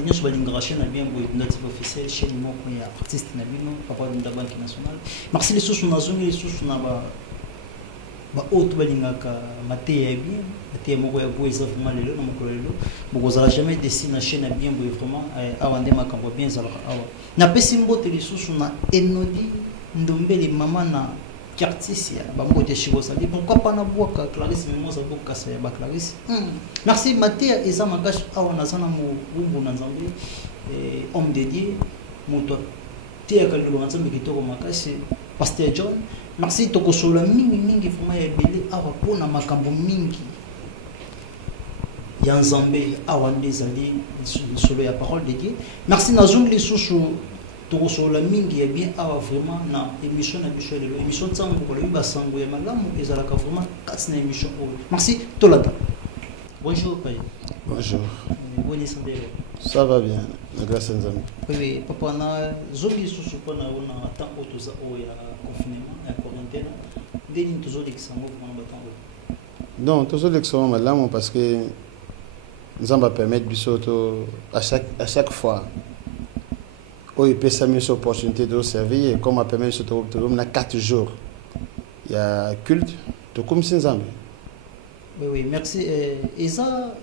batinyo so balingara chaîne na bien boy native officiel chaîne moko ya artiste na bino papa de la banque nationale merci les sous na zongi les sous na ba auto balingaka mateya bien mateya moko ya boy ça vraiment lelo na mokolo lelo bokozala jamais dessiner na chaîne na bien boy vraiment awa nde makambo bien zalaka awa na pesi mbote les sous na enodi ndombele mama na Cartisia, bango de Chigosali, pourquoi pas na boaka Clarisse Mimosa boka sa ba Clarisse. Merci Mathia eza makash awa nazana mo bumbu na Nzambe homme dédié moto tia ka lo nzambe kitoko makashi Pasteur John. Merci tokosola mingi fuma ya belé awa pona makambo mingi. Ya Nzambe awa ndezali solo ya parole de Dieu. Merci na zungli susu tokosola mingi ya bien awa vraiment na émission na biso lelo émission tsango ko loba sango ya malamu ezalaka vraiment kasi na émission oyo. Merci Tolata. Bonjour Paye. Bonjour. Bonne santé. Ça va bien, grâce à Nzambe. Oui, papa na zobi susu pona ona temps otoza oya confinement ya quarantaine. Ndeni tozo leksango pour batango. Non, tozo leksango malamu parce que Nzamba permettre biso to à chaque fois il peut s'amener cette opportunité de servir et comme a permis ce tour de 4 jours il y a culte tout comme si Nzambe. Oui merci et ça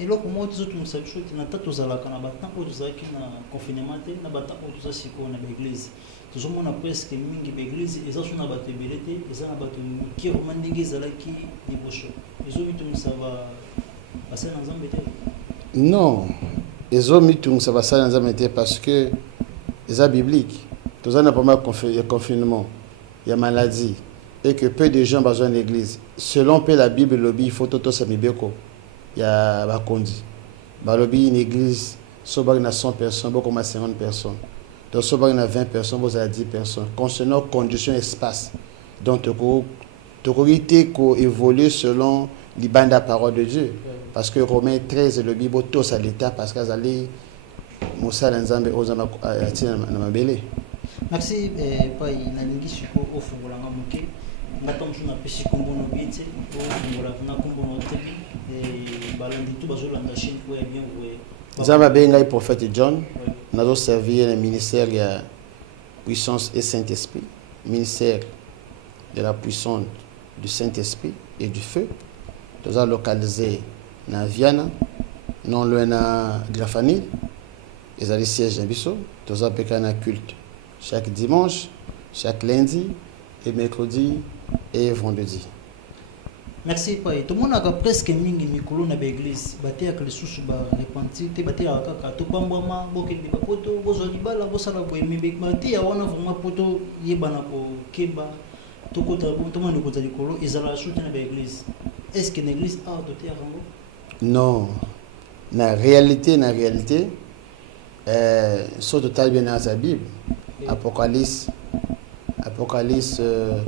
et là comment tu nous savais chose na tatu za la kana batan o za ki na confinement na batan o za siko na l'église toujours mon presque mingi l'église et ça sur na bato belete et ça na bato qui romandingi za la ki dibosho et zo mitu ça va passer dans Nzambe te non et zo mitu ça va ça dans Nzambe te parce que c'est biblique. Tout ça n'a pas mal de confinement, il y a maladie et que peu de gens ont besoin de l'église. Selon la Bible, il faut tout ça mibeko. Il y a bakondi. Balobi une église, soba il y a 100 personnes, beaucoup comme 50 personnes. Donc soba il y a 20 personnes, vous avez 10 personnes. Concernant conditions espace. Donc tu peux évoluer selon les bandes de parole de Dieu. Parce que Romains 13 le Bible tous à l'état parce qu'ils allaient Moussa Nzambe ozama atina na mabele. Merci pa inalingi siko ofungola ngamuke ngatamju na pesi kombono biete ofungola na kombono tebi balandi tu bazolanda chaîne pour bien ouais. Nzamba benga prophète John nazo servir le ministère de puissance et Saint-Esprit, ministère de la puissance du Saint-Esprit et du feu. Nous avons localisé na Viana non loin na Grafanil. Ils ont les sièges d'Abisso, tous ont un culte chaque dimanche, chaque lundi, et mercredi et vendredi. Merci Paye. Tout le monde a presque mingi mikolo na l'église. Baté ak les sous ba repenti, te baté ak ka to pambama boke bi poto bozo libala bosala boye mebek mati ya wana vraiment poto yebana ko keba to kota bon to mando kota likolo ezala soutien na l'église. Est-ce que l'église a doté rango? Non. Na réalité sur total bien dans la Bible, Apocalypse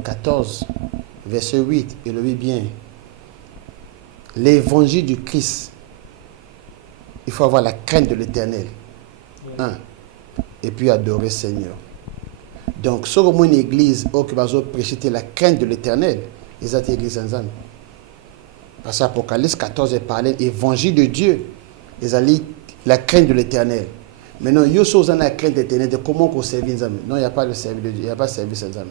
14, verset 8, il le dit bien. L'évangile du Christ, il faut avoir la crainte de l'Éternel. Et puis adorer le Seigneur. Donc, sur une église qui va prêcher la crainte de l'Éternel, ils ont l'église ensemble. Parce que Apocalypse 14 est parlé évangile de Dieu. Ils ont la crainte de l'Éternel. Maintenant, il y a la crainte de l'éternel de comment on servir Nzambe. Non, il n'y a pas de service de Dieu, il n'y a pas de service Nzambe.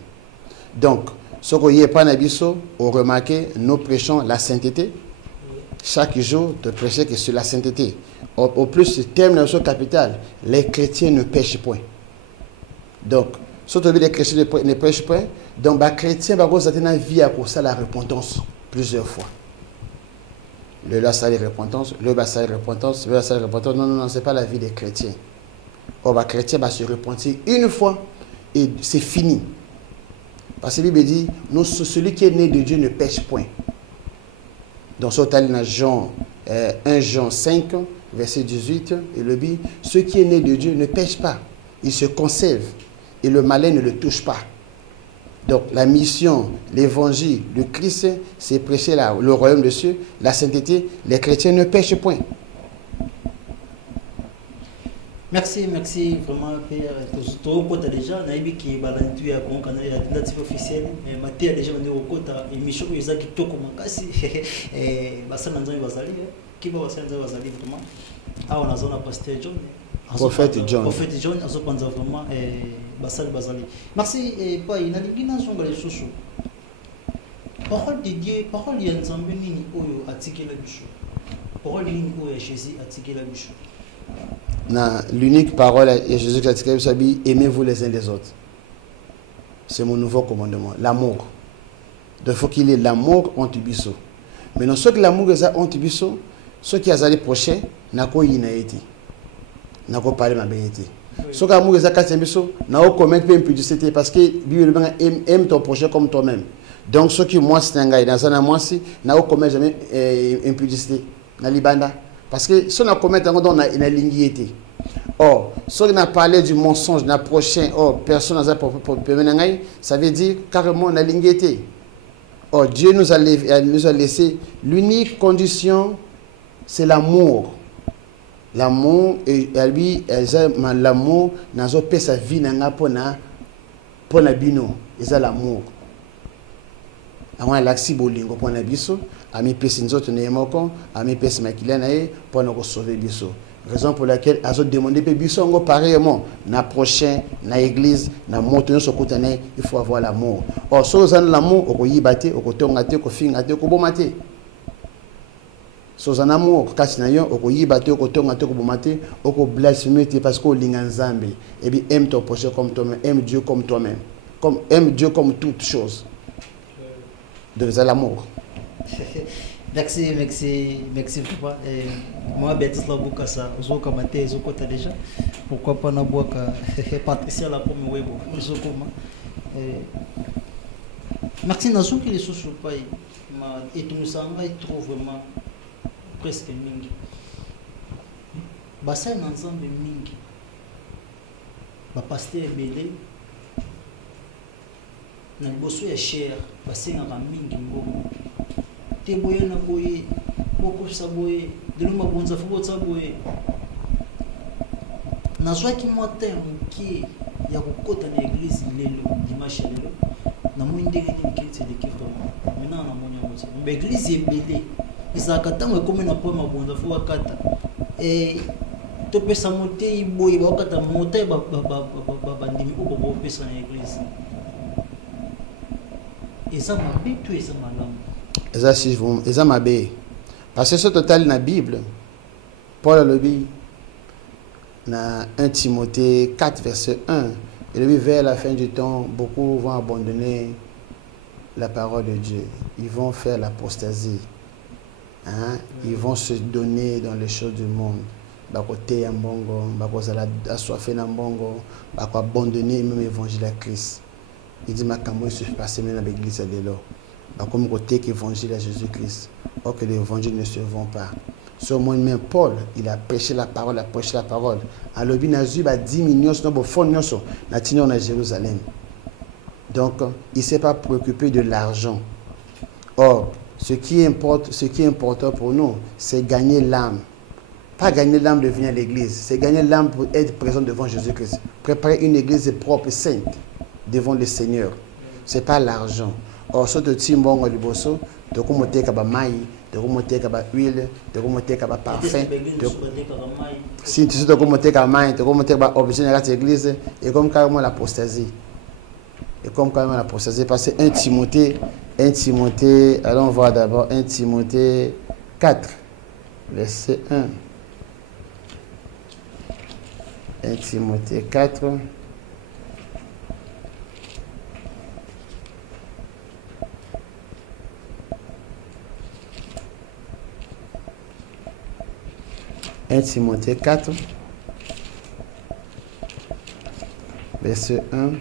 Donc, ce qu'on y est pas nabiso, on remarque, nous prêchons la sainteté. Chaque jour, tu prêches que sur la sainteté. Au plus, le terme de notre capital, les chrétiens ne pêchent point. Donc, surtout les chrétiens ne pêchent point. Donc, les chrétiens vont avoir une vie à cause de la repentance plusieurs fois. Le la repentance, le basa repentance, le basa repentance. Non, ce n'est pas la vie des chrétiens. Or, les chrétiens vont se repentir une fois et c'est fini. Parce que la Bible dit, non, celui qui est né de Dieu ne pêche point. Donc, sur Jean 1 Jean 5, verset 18, il le dit, ceux qui est né de Dieu ne pêche pas, il se conserve et le malin ne le touche pas. Donc, la mission, l'évangile de Christ, c'est prêcher le royaume de Dieu, la sainteté. Les chrétiens ne pêchent point. Merci, merci vraiment Père. Tout au côté déjà, naïbi qui est balantu à mon canal natif officiel. Mathia déjà on est au côté émission Isaac Toko Makasi. Basa nanzo bazali, qui va basa nanzo bazali vraiment. Ah on a zone pasteur John. Prophète John. Prophète John, azo panza vraiment basali bazali. Merci pas il a dit dans son galé chouchou. Parole de Dieu, parole ya Nzambe nini oyo atikela biso. Parole nini oyo ya Jésus atikela biso. L'unique parole est Jésus qui a dit aimez-vous les uns les autres. C'est mon nouveau commandement, l'amour. Donc il faut qu'il y ait l'amour entre biso. Maintenant, ceux qui l'amour est entre biso, ceux qui ont les prochains, n'a pas été. N'a pas parlé ma bénédiction. Ceux qui l'amour est entre biso, n'a pas commettre une impudicité parce que Bible aime ton prochain comme toi-même. Donc ceux qui moi c'est un gars dans un mois si n'a pas commettre jamais impudicité na libanda. Parce que si on a commis un on a une lignité. Or, si on a parlé du mensonge, d'un prochain, personne n'a pas ça veut dire carrément on a lignité. Or, Dieu nous a laissé l'unique condition, c'est l'amour. L'amour, et lui, l'amour, n'a pas sa vie, n'a pas pour la bino, c'est l'amour. Avant l'axi bolingo pour na biso ami pesi nzoto ne moko ami pesi makila na ye pour nous sauver biso raison pour laquelle azo demander pe biso ngo pareillement na prochain na église na moto so kotane il faut avoir l'amour or so zan l'amour okoyibate okotonga te kofinga te kobomate so zan amour kasi na yo okoyibate okotonga te kobomate okoblasphémer te parce que olinga nzambe et bien aime ton prochain comme toi-même aime Dieu comme toi-même comme aime Dieu comme toute chose. De l'amour. Merci, merci, merci papa. Moi, Baptiste Labukasa, Zoka Maté, Zokota déjà. Pourquoi pas Naboaka, Patricia la pomme webo, Zokoma. Martin Nazou qui est sous le pays, et tout ça, il trouve vraiment presque mingi. Bassin ensemble mingi. Pasteur Belé. Na liboso ya cher basengaka mingi mbongo te boye na boye bokosisa boye delo mabonza fo botsa boye nazwaki mwa te mokie ya kokota na église lelo dimanche lelo na moi ndenge nini kiti lekito maintenant na moni yango te église ebele ezalaka ntango ekomi na po mabonza fo bakata topesa motei boye bakata motei bandimi oyo bopesa na église. Et ça m'a bien tué, ça m'a l'homme. Et ça m'a bien. Parce que ce total dans la Bible, Paul le dit, dans 1 Timothée 4, verset 1, il dit vers la fin du temps, beaucoup vont abandonner la parole de Dieu. Ils vont faire l'apostasie. Hein? Ils vont se donner dans les choses du monde. Bakote ya mbongo, bakozala assoiffé na mbongo, bako abandonner même l'évangile à Christ. Il dit makambo se passer dans l'église de l'eau. Comme côté l'évangile à Jésus-Christ. Or que l'évangile ne se vend pas. Sur moi-même, Paul, il a prêché la parole, Alors, il a eu 10 millions, sinon, il a Jérusalem. Donc, il ne s'est pas préoccupé de l'argent. Or, ce qui est important pour nous, c'est gagner l'âme. Pas gagner l'âme de venir à l'église, c'est gagner l'âme pour être présent devant Jésus-Christ. Préparer une église propre et sainte devant le Seigneur. Ce n'est pas l'argent. Or, ce que tu as dit, tu as monté à maï, tu as monté à huile, tu as monté à parfum. Si tu as monté à maï, tu as monté à objet de l'église, et comme carrément l'apostasie. Parce que 1 Timothée, allons voir d'abord 1 Timothée 4, verset 1. 1 Timothée 4. « 1 Timothée 4, verset 1.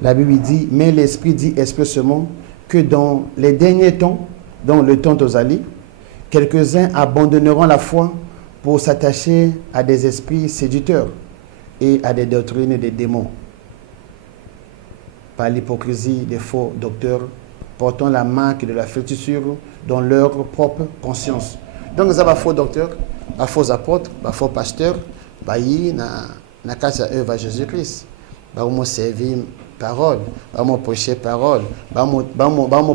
La Bible dit, mais l'Esprit dit expressément que dans les derniers temps, dans le temps d'Osalie, quelques-uns abandonneront la foi pour s'attacher à des esprits séducteurs et à des doctrines des démons, par l'hypocrisie des faux docteurs, portant la marque de la fétissure dans leur propre conscience. Donc ça va faux docteur, va faux apôtre, va faux pasteur, va y na casa œuvre à Jésus-Christ. Va me servir parole, va me prêcher parole, va me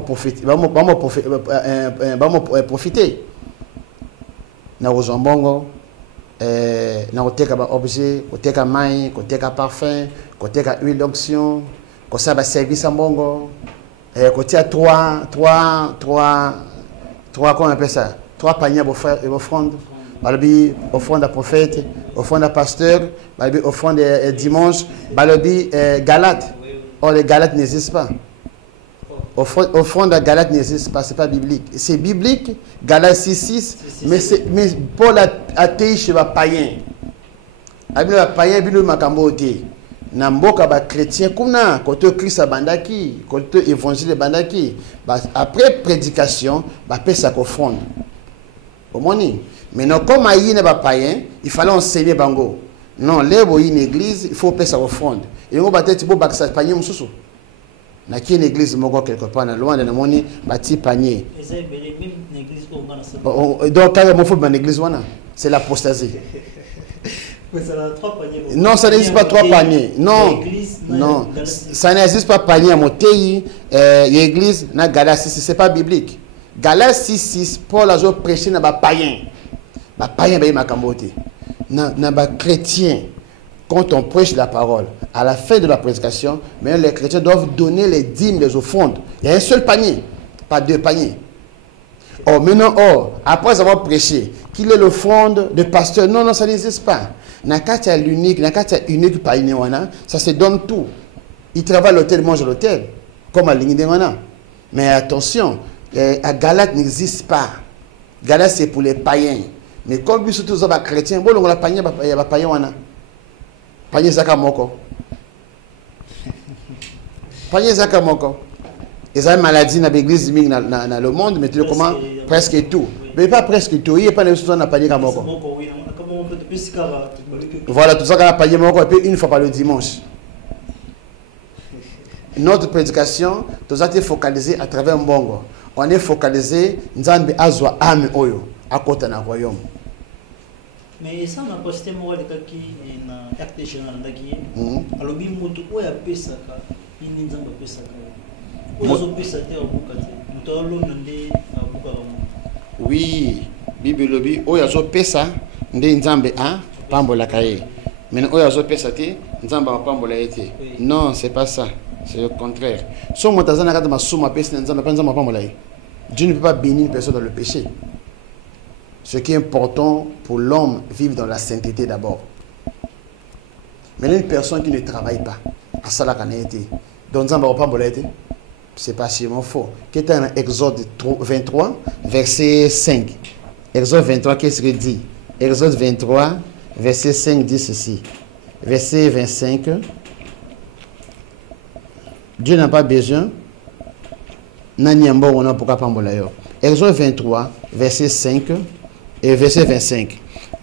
profiter. Na ozambongo na koteka ba objet, koteka mai, koteka parfum, koteka huile d'onction, kosa ba service ambongo, kotia trois comment on appelle ça? 3 paniers d'offrande. Balobi offrande à prophète, offrande à pasteur, balobi offrande dimanche, balobi Galate. Or les Galates n'existent pas. Offrande à Galate n'existe pas, c'est pas biblique. C'est biblique, Galates 6:6, mais Paul a été chez les païens. Il a païen, il a makambo te. Na mboka ba chrétien kuna côté Christ bandaki, côté évangile bandaki. Après prédication, ba pesa offrande. Au moni. Maintenant comme aïe ne ba païen, il fallait enseigner bango. Non, les une église, il faut pesa offrande. Et on va peut-être beau ba ça païen mususu. Na qui une église moko quelque part na loin de na moni bati panier. Donc quand il faut une église wana, c'est l'apostasie. Non, ça n'existe pas 3 paniers. Non, non, ça n'existe pas panier à Motei, l'église, na Galates 6, c'est pas biblique. Galates 6:6, Paul a prêché na ba païen. Ba païen ba makambote. Na ba chrétien. Quand on prêche la parole, à la fin de la prédication, mais les chrétiens doivent donner les dîmes, les offrandes. Il y a un seul panier, pas 2 paniers. Oh, maintenant, après avoir prêché, qu'il est l'offrande de pasteur, non, ça n'existe pas. Nakata l'unique, Nakata unique panier, ça se donne tout. Il travaille à l'hôtel, mange à l'hôtel, comme à l'Ingdéwana. Mais attention, à Galate n'existe pas. Galate, c'est pour les païens. Mais comme nous sommes tous les chrétiens, bon, on a panier, il y a païen. Panier Zaka Moko. Panier Zaka Moko. Ils ont une maladie dans l'église dans le monde, mais tu comment presque tout. Mais pas presque tout. Il n'y a pas de choses dans panier Moko. Voilà, tout ça dans panier Moko, et puis une fois par le dimanche. Notre prédication, tout ça est focalisé à travers Mbongo. On est focalisé, Nzambe Azwa Ame Oyo, à côté d'un royaume. Mais ça, on a posté moi le cas qui est na acte général d'aki. Alors bien moto où ya pesa ka, ini nzamba pesa ka. Où zo pesa te abuka te. Moto lo ndé abuka ka. Oui, Bible lobi où ya zo pesa ndé nzambe a pambola kaye. Mais où ya zo pesa te nzamba pambola ete. Non, c'est pas ça. C'est le contraire. So motazana ka ma suma pesa nzamba nzamba pambola ye. Dieu ne peut pas bénir une personne dans le péché. Ce qui est important pour l'homme, vivre dans la sainteté d'abord. Mais une personne qui ne travaille pas, à ça la canette, donc ça va pas bolette, c'est pas sûrement faux. Qu'est-ce que dans Exode 23, verset 5. Exode 23, qu'est-ce qu'il dit? Exode 23, verset 5 dit ceci. Verset 25. Dieu n'a pas besoin. Nanyambo on a pourquoi pas bolaya. Exode 23, verset 5. Et verset 25,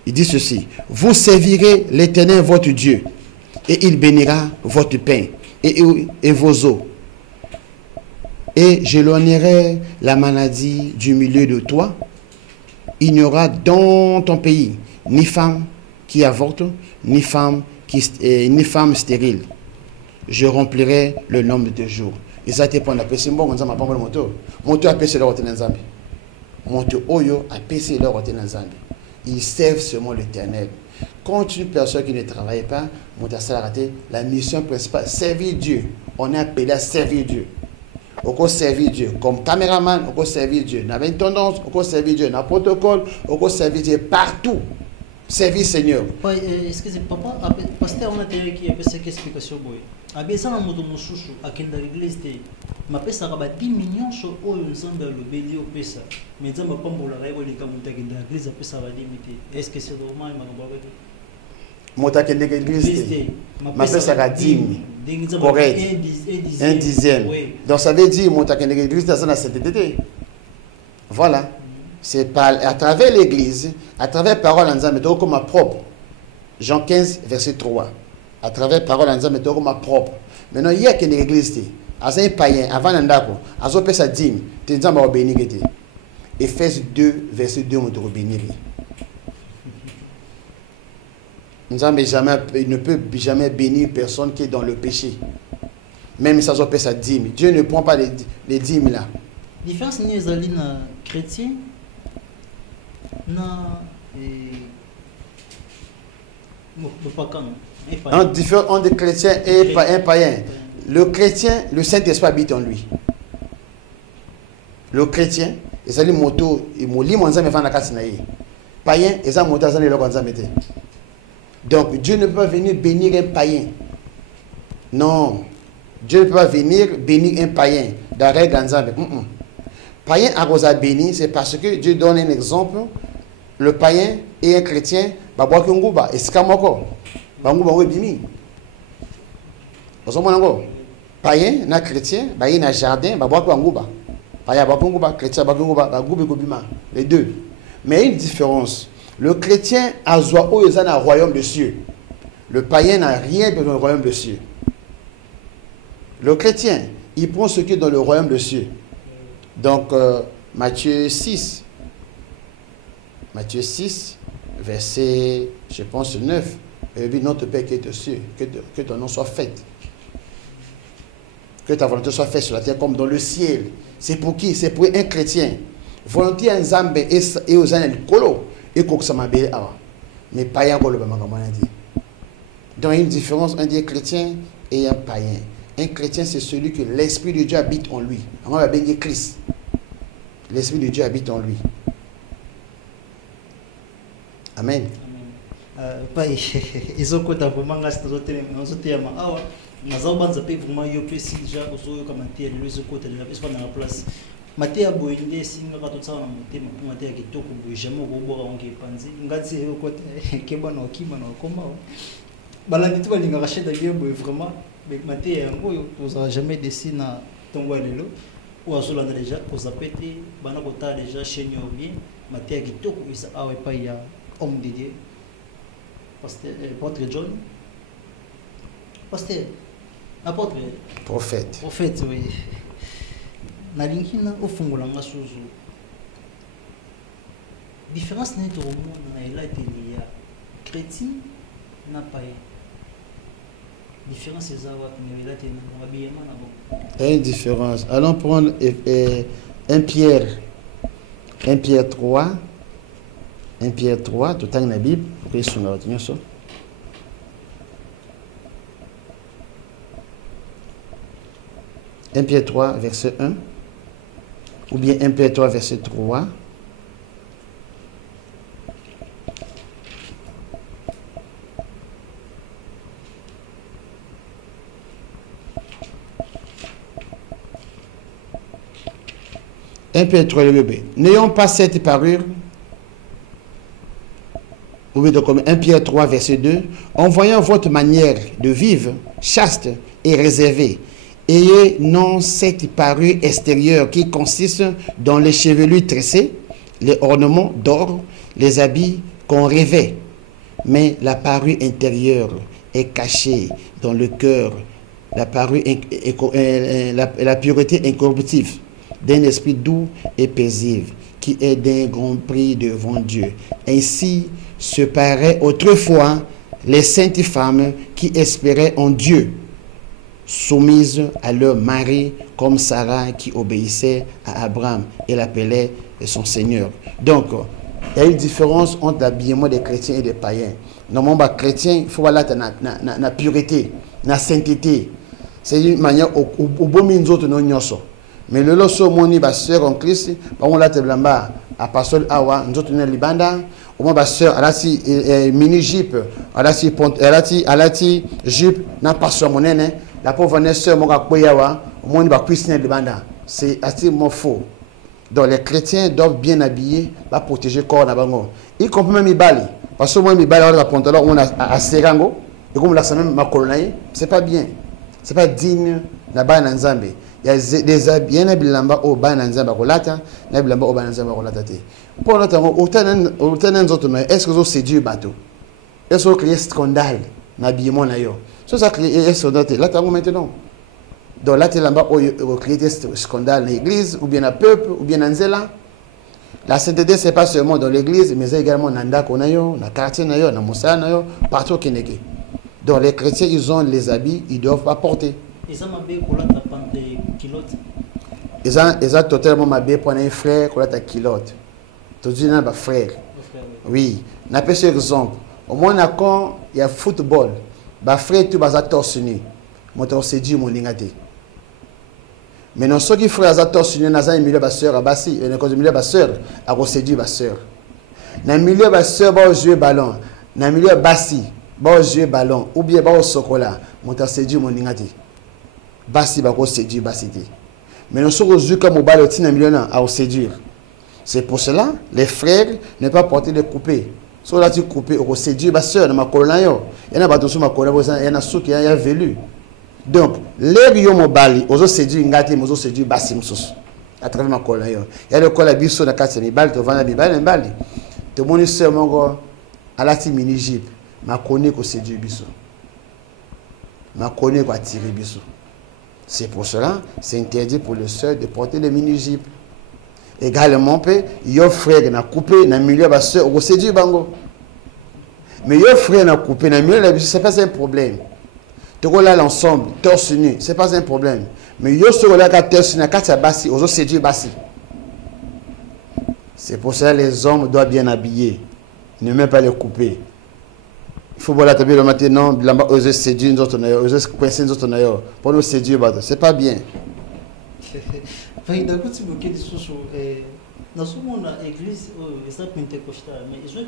il dit ceci: vous servirez l'Éternel votre Dieu, et il bénira votre pain et vos eaux. Et j'éloignerai la maladie du milieu de toi. Il n'y aura dans ton pays ni femme qui avorte, ni femme stérile. Je remplirai le nombre de tes jours. Ils ont été pour la paix. C'est bon, on a pas le moto. Moto a payé leur Nzambe. Moto Oyo a payé leur Nzambe. Ils servent seulement l'Éternel. Quand une personne qui ne travaille pas, la mission principale, servir Dieu. On est appelé à servir Dieu. On peut servir Dieu comme caméraman, on peut servir Dieu dans une tendance, on peut servir Dieu dans le protocole, on peut servir Dieu partout. Servir Seigneur. Excusez-moi, papa, pasteur, on a dit qu'il y a cette explication. A bien ça, on a dit à l'église, ma pesa kaba 10 millions sur oyo nzamba le béli au pesa. Mais nzamba pambola rayo les kamuta qui dans l'église pesa va limiter. Est-ce que c'est normal ma baba? Mota qui l'église ma pesa ka 10 correct. Un dixième. Donc ça veut dire mota qui l'église dans la sainteté. Voilà. C'est à travers l'église, à travers parole en nzamba to comme propre. Jean 15 verset 3. À travers parole en nzamba to comme propre. Maintenant il y a que l'église as un païen avant n'andako azo pesa dîme te nzamba wa béni gete Ephésiens 2, verset 2, on te bénir. Il ne peut jamais bénir personne qui est dans le péché. Même si ça paie sa dîme. Dieu ne prend pas les dîmes là. La différence n'est pas dans chrétien, entre chrétien et un païen. Le chrétien, le Saint-Esprit habite en lui. Le chrétien, il y a moto, il y a païen, il y a moto, donc Dieu ne peut pas venir bénir un païen. Non. Dieu ne peut pas venir bénir un païen. D'arrêt Ganzambe. Païen à béni, c'est parce que Dieu donne un exemple. Le païen et un chrétien, et c'est comme encore. Païen, na chrétien, il y a un jardin, les deux. Mais il y a une différence. Le chrétien a un royaume de cieux. Le païen n'a rien dans le royaume de cieux. Le chrétien, il prend ce qui est dans le royaume de cieux. Donc, Matthieu 6. Matthieu 6, verset, je pense, 9. Notre Père qui est aux cieux, que ton nom soit fait. Que ta volonté soit faite sur la terre comme dans le ciel. C'est pour qui? C'est pour un chrétien. Volonté en Zambé et aux années colo. Et qu'on s'en m'appelle avant. Mais païen, on le dit. Donc, il y a une différence entre un chrétien et un païen. Un chrétien, c'est celui que l'Esprit de Dieu habite en lui. On va bénir Christ. L'Esprit de Dieu habite en lui. Amen. Ils ont vraiment Matea boende singa katotsa na motema po matea kitoko boye jamais kobora onge panzi ngati ko keba na okima na koma balandi tu balinga racheta bien boye vraiment matea yango toza jamais dessiner na tongo lelo ou azolanda déjà kozapete bana kota déjà chaîne bien matea kitoko isa awe pa ya homme de Dieu pasteur apôtre John pasteur apôtre prophète oui. Nalingina ofungola ngasuzu différence n'est au monde na elate ya chrétien na païen différence c'est ça wa na elate na mabiyema na bon. Il y a une différence. Allons prendre 1 Pierre 3 tout dans la Bible pour que sur retenir ça. 1 Pierre 3 verset 1 ou bien 1 Pierre 3 verset 3. Un Pierre 3 le bébé. N'ayons pas cette parure. Ou bien comme 1 Pierre 3 verset 2. En voyant votre manière de vivre chaste et réservée, ayez non cette parure extérieure qui consiste dans les chevelures tressées, les ornements d'or, les habits qu'on rêvait, mais la parure intérieure est cachée dans le cœur, la pureté incorruptible d'un esprit doux et paisible qui est d'un grand prix devant Dieu. Ainsi se paraient autrefois les saintes femmes qui espéraient en Dieu, soumises à leur mari, comme Sarah qui obéissait à Abraham et l'appelait son Seigneur. Donc, il y a une différence entre l'habillement des chrétiens et des païens. Normalement, les chrétiens, il faut voir la pureté, la sainteté. C'est une manière au bon minzo de nos. Mais le loso moni ba sœur en Christ, on l'a teblamba à pasteur Awa, nous autres libanda, au moins ba sœur alati mini jupe, alati pont, alati jupe na pasteur monene. La pauvre sœur mon akoyawa, au moins ba Christian libanda. C'est assez faux. Donc les chrétiens doivent bien habiller, va protéger le corps na bango. Y compris même ibali, parce que moi ibali on a pantalon on a serango, et comme la semaine ma colonaï, c'est pas bien. C'est pas digne na ba na Nzambe. Il y a des habits, il y a des lamba au ban en Zamba Rolata, il y a des lamba au ban en Zamba Rolata. Pour notre est-ce que vous séduisez bateau? Est-ce que vous créez scandale dans l'habillement? C'est ça créer un scandale. Là, maintenant. Donc là, tu lamba au créer des scandales dans l'église, ou bien dans le peuple, ou bien dans Zéla. La sainteté, ce n'est pas seulement dans l'église, mais également dans le quartier, dans le mosala, partout au Kenya. Donc les chrétiens, ils ont les habits, ils ne doivent pas porter. Ils ont totalement mabé pour un frère qui a ta culotte. Tu dis, non, frère. Oui. On appelle ce exemple. Au moins, quand il y a football, frère, tu vas torse nu. Moi, tu sais, Dieu, mon lingate. Mais non, ceux qui font les torse nu, dans un milieu de sœur, et dans le milieu de sœur, à séduire ma sœur. Dans le milieu de sœur, va jouer ballon. Dans le milieu de bassi, va jouer ballon. Ou bien, va au chocolat. Moi, tu sais, Dieu, mon lingate. Bassi, va séduire, bassi. Mais nous sommes joués comme au ballon, dans le milieu, à séduire. C'est pour cela, les frères ne peuvent pas porter de coupés. Si on a dit coupé, on séduit ma soeur, ma colonne, il y en a pas sur ma colonne, il y en a ceux qui ont velu. Donc, les bios mobali, on séduit ngati, on séduit bassim sus. À travers ma colonne. Il y a le col à biso na quatre mibali, tu vas na mibali, mbali. Tout le monde est seulement à la team mini-jeep. Ma connaît qu'on séduit biso. Ma connaît qu'on attire biso. C'est pour cela, c'est interdit pour le soeur de porter le mini-jeep. Également, il y a frère qui a coupé dans le milieu de la soeur, on séduit bango. Mais il y a frère qui a coupé dans le milieu de la soeur, ce n'est pas un problème. Tu vois là l'ensemble, torse nu, ce n'est pas un problème. Mais il y a ceux qui ont torse nu, quand il bassi, on séduit bassi. C'est pour ça que les hommes doivent bien habiller, ne même pas les couper. Il faut voir la table maintenant, ils séduisent nous autres, ils coincent nous autres, pour nous séduire, ce n'est pas bien. D'accord, tu me dis que dans ce monde, l'église est pentecostale, mais ils ont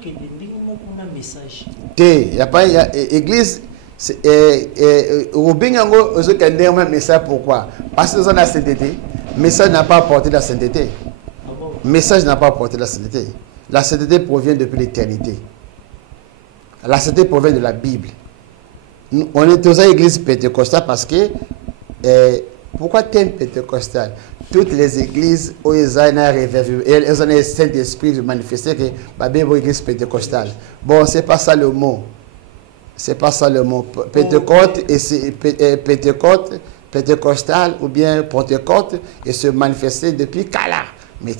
un message. Il n'y a pas l'église. Au Bingango, ils ont un message. Pourquoi? Parce qu'ils ont la sainteté. Le message n'a pas apporté la sainteté. Le message n'a pas apporté la sainteté. La sainteté provient depuis l'éternité. La sainteté provient de la Bible. On est dans une église pentecostale parce que. Pourquoi thème pentecostal? Toutes les églises où ils ont un Saint-Esprit manifesté que la Bible est église pentecostale. Bon, c'est pas ça le mot. C'est pas ça le mot. Pentecôte et Pentecôte, pentecostal ou bien Pentecôte et se manifester depuis Kala. Mais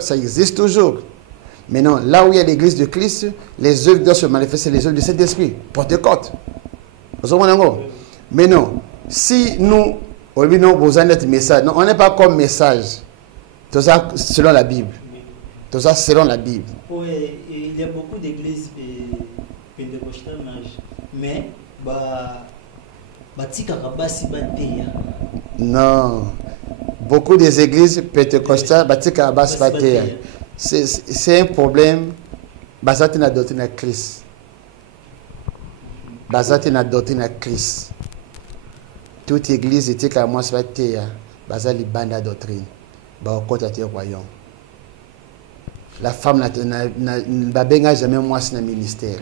ça existe toujours. Mais non, là où il y a l'église de Christ, les œuvres doivent se manifester, les œuvres du Saint-Esprit. Pentecôte. Mais non, si nous on dit non, vous avez un message. Non, on n'est pas comme message. Tout ça selon la Bible. Tout ça selon la Bible. Oui, il y a beaucoup d'églises pentecostales, mais non. Beaucoup des églises pentecostales, c'est un problème. Basé sur la doctrine de Christ. Basé sur la doctrine de Christ. Toute église était comme moi, c'est basé sur la doctrine. La femme n'a jamais moi dans le ministère.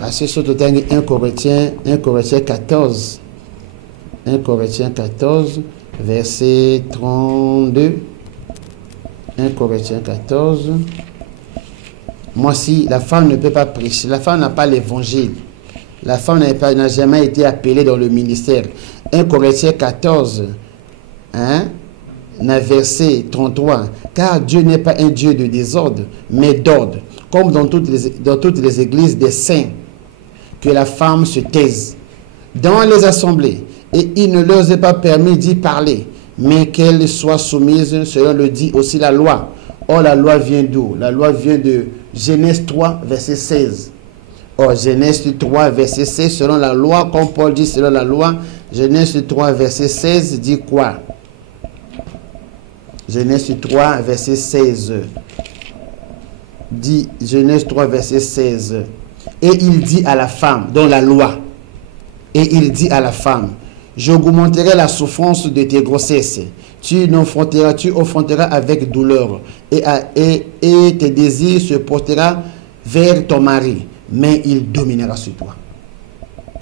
Parce que surtout dans 1 Corinthiens 14, 1 Corinthiens 14, verset 32. 1 Corinthiens 14. Moi, si la femme ne peut pas prêcher, la femme n'a pas l'évangile. La femme n'a jamais été appelée dans le ministère. 1 Corinthiens 14, verset 33. Car Dieu n'est pas un Dieu de désordre, mais d'ordre, comme dans toutes les églises des saints, que la femme se taise dans les assemblées, et il ne leur est pas permis d'y parler, mais qu'elle soit soumise, selon le dit aussi la loi. Or, la loi vient d'où? La loi vient de Genèse 3, verset 16. Or, Genèse 3, verset 16, selon la loi, comme Paul dit selon la loi, Genèse 3, verset 16 dit quoi? Genèse 3, verset 16. Dit Genèse 3, verset 16. Et il dit à la femme, dans la loi, et il dit à la femme, j'augmenterai la souffrance de tes grossesses. Tu enfanteras avec douleur, et tes désirs se porteront vers ton mari, mais il dominera sur toi.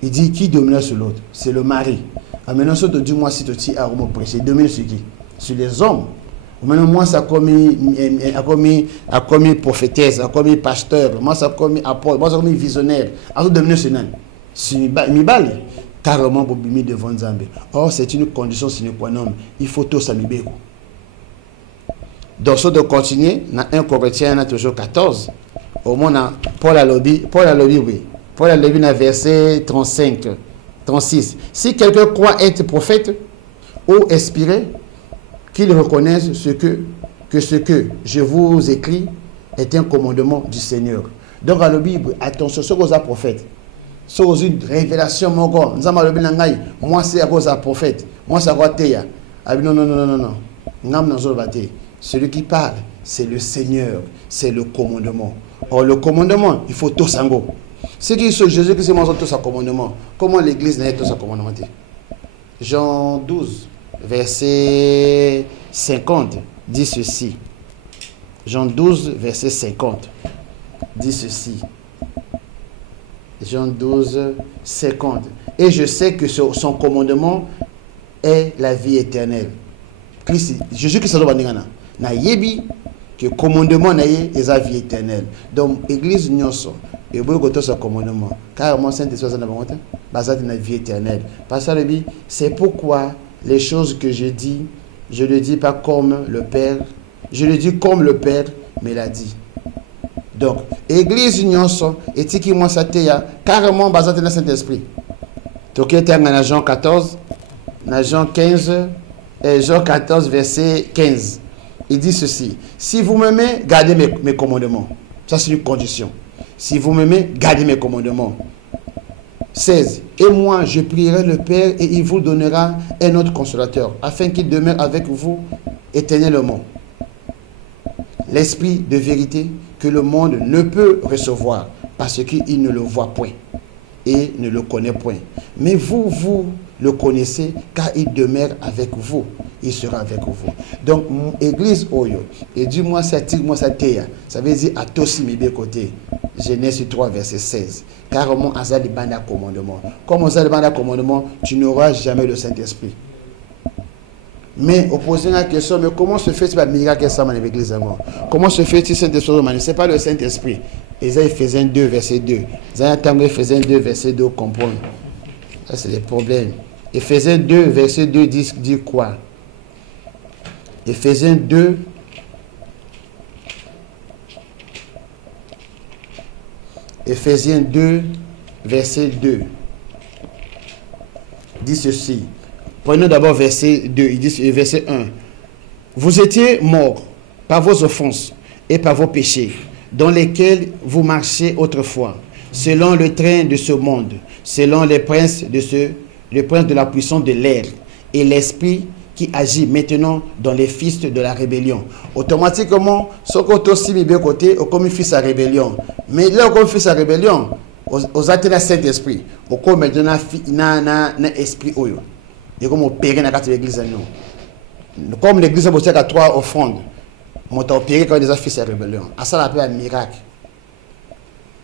Il dit, qui dominera sur l'autre? C'est le mari. Maintenant, si tu dis, moi, si tu as prêché, il domine sur qui? Sur les hommes. Maintenant, moi, ça a commis prophétesse, a commis pasteur, moi, ça a commis apôtre, moi, ça a commis visionnaire. Alors, dominer sur nous. Si mi-bali, carrément, pour bimi devant Nzambe. Or, c'est une condition sine qua non. Il faut tout ça, mi-beko. Donc, ça de continuer, dans 1 Corinthiens, on a toujours 14. Au moins, Paul a lobby, oui. Paul a lobby dans verset 35, 36. Si quelqu'un croit être prophète ou inspiré, qu'il reconnaisse ce que je vous écris est un commandement du Seigneur. Donc, à la Bible, attention, ce que vous êtes prophète. C'est une révélation, moi, c'est à cause d'un prophète. Moi, c'est à cause de non. Celui qui parle, c'est le Seigneur, c'est le commandement. Or, le commandement, il faut tout sango. C'est qui sont Jésus qui s'est mangé tout son commandement. Comment l'église n'a pas tout son commandement? Jean 12, verset 50, dit ceci. Jean 12, verset 50, dit ceci. Jean 12, 50. Et je sais que son commandement est la vie éternelle. Jésus qui s'est dit, na yebi que commandement na est la vie éternelle. Donc église nyonso et beaucoup de ce commandement car mon Saint-Esprit ça na bangote basé na vie éternelle. Parce que c'est pourquoi les choses que je dis, je ne dis pas comme le Père, je le dis comme le Père me l'a dit. Donc église nyonso et tiki moi ça teya carrément basé na Saint-Esprit. Donc il était dans Jean 14, dans Jean 15 et Jean 14 verset 15. Il dit ceci: si vous m'aimez, gardez mes commandements. Ça, c'est une condition. Si vous m'aimez, gardez mes commandements. 16. Et moi, je prierai le Père et il vous donnera un autre consolateur, afin qu'il demeure avec vous éternellement. L'esprit de vérité que le monde ne peut recevoir, parce qu'il ne le voit point et ne le connaît point. Mais vous le connaissez, car il demeure avec vous. Il sera avec vous. Donc, église Oyo, et dis-moi ça, ça veut dire à tous mes deux côtés. Genèse 3, verset 16. Car mon azali banda commandement. Comme azali banda commandement, tu n'auras jamais le Saint-Esprit. Mais, opposé à la question, mais comment se fait-il le miracle dans l'église? Comment se fait-il Saint-Esprit? Ce n'est pas le Saint-Esprit. Isaïe faisait 2, verset 2. Isaïe faisait 2, verset 2, comprendre. Ça, c'est le problème. Éphésiens 2, verset 2 dit quoi? Éphésiens 2, Éphésiens 2, verset 2 dit ceci. Prenons d'abord verset 2, il dit verset 1. Vous étiez morts par vos offenses et par vos péchés, dans lesquels vous marchiez autrefois, selon le train de ce monde, selon les princes de la puissance de l'air et l'esprit qui agit maintenant dans les fils de la rébellion. Automatiquement, ce qu'on aussi mis bien côté, au comme fils à rébellion. Mais là, comme fils à rébellion, aux attelés Saint-Esprit, au comme maintenant un esprit oyo. Et comme opérer dans la l'église nous. Comme l'église a posé à 3 offrandes, on a opéré comme des fils à rébellion. À ça, on a un miracle.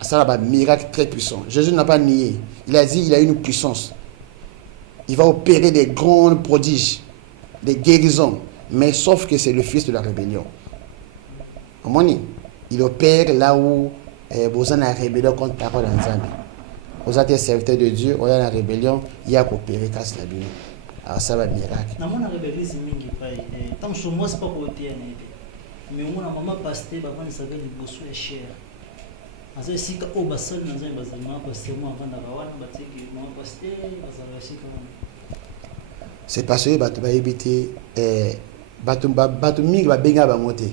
À ça, on a un miracle très puissant. Jésus n'a pas nié. Il a dit qu'il a une puissance. Il va opérer des grands prodiges, des guérisons, mais sauf que c'est le fils de la rébellion. Il opère là où vous avez la rébellion contre la parole d'Anzambi. Vous êtes serviteur de Dieu, vous avez la rébellion, il y a coopéré casse la Bible. Alors ça va être miracle. Dans mon rébellion, c'est mingi pai. Tant que moi c'est pas côté mais moi maman pasteur avant de savoir les bossu est cher. Asa sika o basal na nzai bazama pasteur moi avant d'avoir batiki moi pasteur bazala sika. C'est parce que batu ba ebité batu mingi ba benga ba monter.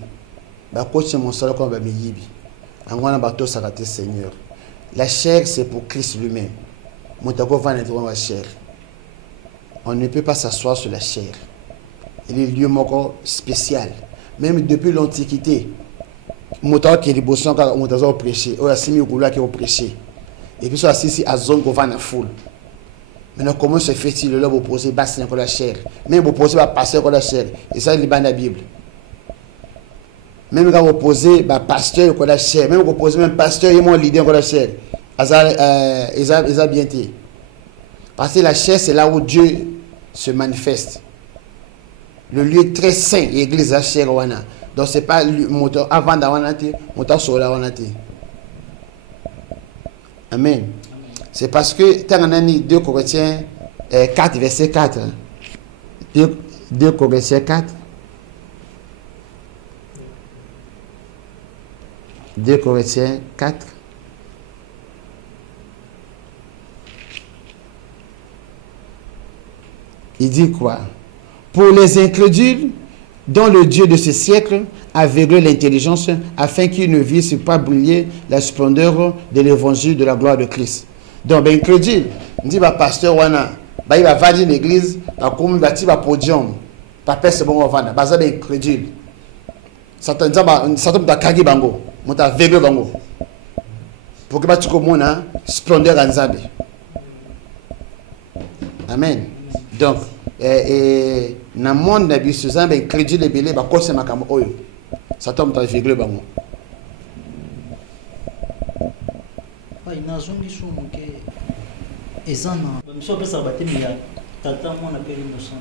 Ba coach mon solo comme ba miyibi. Angwana bato sakate Seigneur. La chair c'est pour Christ lui-même. Motako va être la chair. On ne peut pas s'asseoir sur la chair. Il est un lieu spécial. Même depuis l'Antiquité, Motako qui est bossan quand Motako prêché, ou Assimi Ogoula qui a prêché. Et puis ça ici à zone qu'on va dans la foule. Maintenant comment se fait-il le lobe opposé basse dans la chair, même opposé va passer dans la chair. Et ça il est dans la Bible. Même quand opposé bah pasteur dans la chair, même opposé même pasteur et mon leader dans la chair. Eza bien été. Parce que la chair c'est là où Dieu se manifeste. Le lieu très saint, l'église à chair wana. Donc c'est pas moteur avant d'awanati, moteur sur la wanati. Amen. C'est parce que tant on a 2 Corinthiens 4 verset 4. 2 Corinthiens 4. 2 Corinthiens 4. Il dit quoi? Pour les incrédules, dont le Dieu de ce siècle aveugle l'intelligence afin qu'ils ne vissent pas briller la splendeur de l'évangile de la gloire de Christ. Donc, ben incrédule, dit bah pasteur wana, bah il va vendre une église, bah comme bah tiba podium, bah pèse bon on vendre, bah ça ben incrédule. Satan m'a kagi bango, m'a aveugle bango. Pour que bah tu comme on splendeur en Nzambe. Amen. Donc, dans le monde, il y a un crédit de belé, c'est ma cam oyo. Ça tombe dans le véhicule bango. Il y a un zone qui sont que ezana. Monsieur peut ça baptême il y a tata moi on appelle innocent.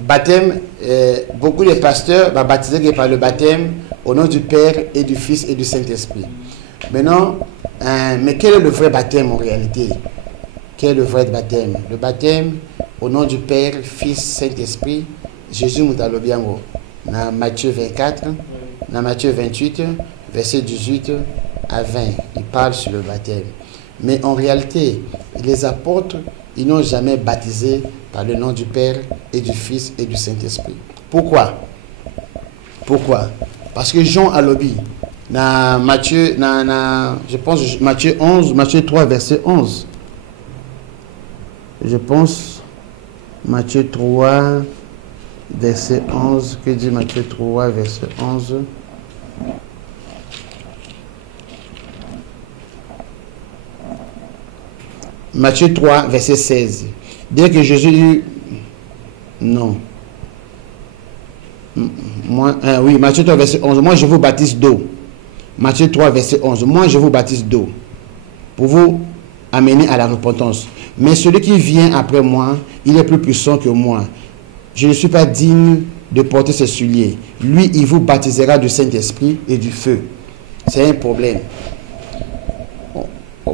Baptême, beaucoup de pasteurs sont baptisés par le baptême au nom du Père et du Fils et du Saint-Esprit. Maintenant, mais quel est le vrai baptême en réalité? Quel est le vrai baptême? Le baptême au nom du Père, Fils, Saint-Esprit, Jésus Moutalobiango. Dans Matthieu 24, dans Matthieu 28, verset 18 à 20, il parle sur le baptême. Mais en réalité, les apôtres, ils n'ont jamais baptisé par le nom du Père et du Fils et du Saint-Esprit. Pourquoi? Pourquoi? Parce que Jean a lobby. Dans Matthieu, je pense Matthieu 11, Matthieu 3, verset 11. Je pense Matthieu 3, verset 11. Que dit Matthieu 3, verset 11? Matthieu 3, verset 16. Dès que Jésus dit non. Oui, Matthieu 3, verset 11. Moi, je vous baptise d'eau. Matthieu 3, verset 11. Moi, je vous baptise d'eau pour vous amener à la repentance. Mais celui qui vient après moi, il est plus puissant que moi. Je ne suis pas digne de porter ses souliers. Lui, il vous baptisera du Saint-Esprit et du feu. C'est un problème.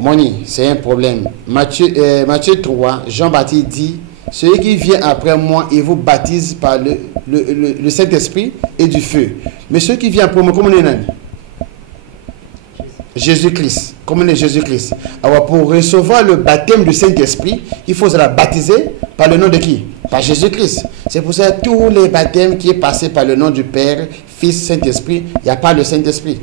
Moni, c'est un problème. Matthieu 3, Jean-Baptiste dit, celui qui vient après moi, il vous baptise par le Saint-Esprit et du feu. Mais celui qui vient après moi, comment on est? Jésus-Christ. Comment on est Jésus-Christ? Alors, pour recevoir le baptême du Saint-Esprit, il faut se la baptiser par le nom de qui? Par Jésus-Christ. C'est pour ça que tous les baptêmes qui est passé par le nom du Père, Fils, Saint-Esprit, il n'y a pas le Saint-Esprit.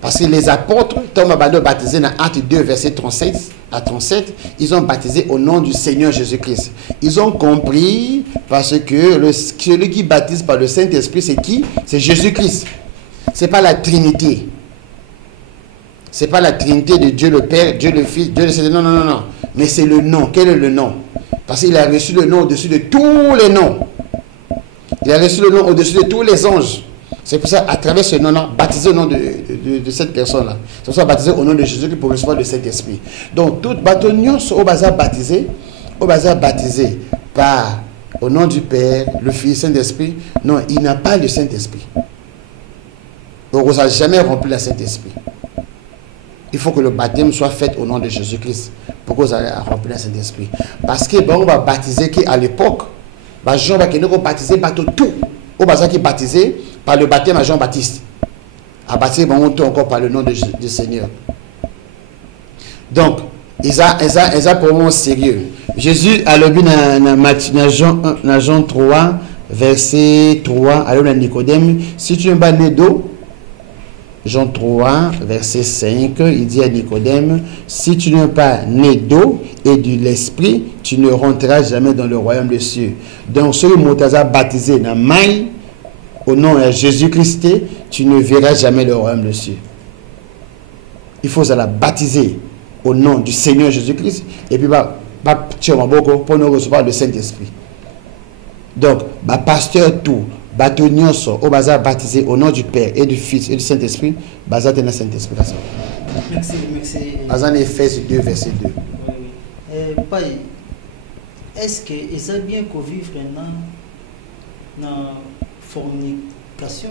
Parce que les apôtres, Thomas Bado baptisé dans Actes 2, verset 36 à 37, ils ont baptisé au nom du Seigneur Jésus-Christ. Ils ont compris parce que celui qui baptise par le Saint-Esprit, c'est qui? C'est Jésus-Christ. Ce n'est pas la Trinité. Ce n'est pas la Trinité de Dieu le Père, Dieu le Fils, Dieu le Seigneur. Non, non, non, non. Mais c'est le nom. Quel est le nom? Parce qu'il a reçu le nom au-dessus de tous les noms. Il a reçu le nom au-dessus de tous les anges. C'est pour ça, à travers ce nom-là, baptisé au nom de cette personne-là. C'est pour ça, baptisé au nom de Jésus pour recevoir le Saint-Esprit. Donc, tout bâtonnion au bazar baptisé par, au nom du Père, le Fils, Saint-Esprit. Non, il n'a pas le Saint-Esprit. Donc, on n'a jamais rempli le Saint-Esprit. Il faut que le baptême soit fait au nom de Jésus-Christ pour qu'on ait rempli le Saint-Esprit. Parce que, on va baptiser qui à l'époque, Jean va baptiser tout. Au bazar qui est baptisé par le baptême à Jean-Baptiste. À baptiser encore par le nom du Seigneur. Donc, ils ont pour moi sérieux. Jésus a le but dans Jean 3, verset 3, alors dans Nicodème, si tu n'es pas né d'eau, Jean 3, verset 5, il dit à Nicodème, si tu n'es pas né d'eau et de l'esprit, tu ne rentreras jamais dans le royaume des cieux. Donc, celui qui t'a baptisé dans Maï, au nom de Jésus-Christ, tu ne verras jamais le royaume des cieux. Il faut la baptiser au nom du Seigneur Jésus-Christ et puis pour nous recevoir le Saint-Esprit. Donc, pasteur tout, bâtonnion au bazar baptisé au nom du Père et du Fils et du Saint-Esprit, bazar dans le Saint-Esprit. Merci, merci. Bazar Éphésiens 2, verset 2. Oui. Est-ce que c'est bien qu'on vive dans fornication?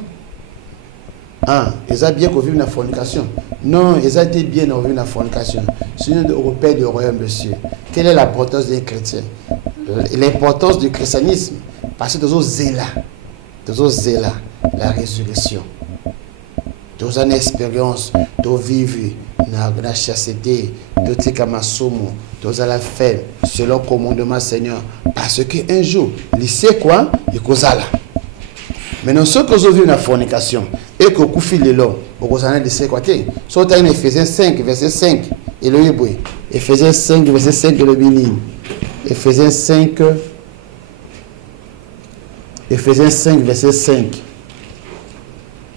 Ah, ils ont bien qu'on vive dans la fornication. Non, ils ont été bien qu'on vive dans la fornication. C'est une repère du royaume de cieux. Quelle est l'importance des chrétiens? L'importance du christianisme, parce que nous avons zéla la résurrection. Dans une expérience, de vivre dans la chasteté, de tika masomo, dans la fête, selon le commandement Seigneur. Parce qu'un jour, il sait quoi? Il cause là. Maintenant, ceux qui ont vu la fornication et que vous faites l'eau, vous avez dit quoi? Si vous avez Ephésiens 5, verset 5, et le hébreu. Ephésiens 5, verset 5, et le bénin. Ephésiens 5, verset 5.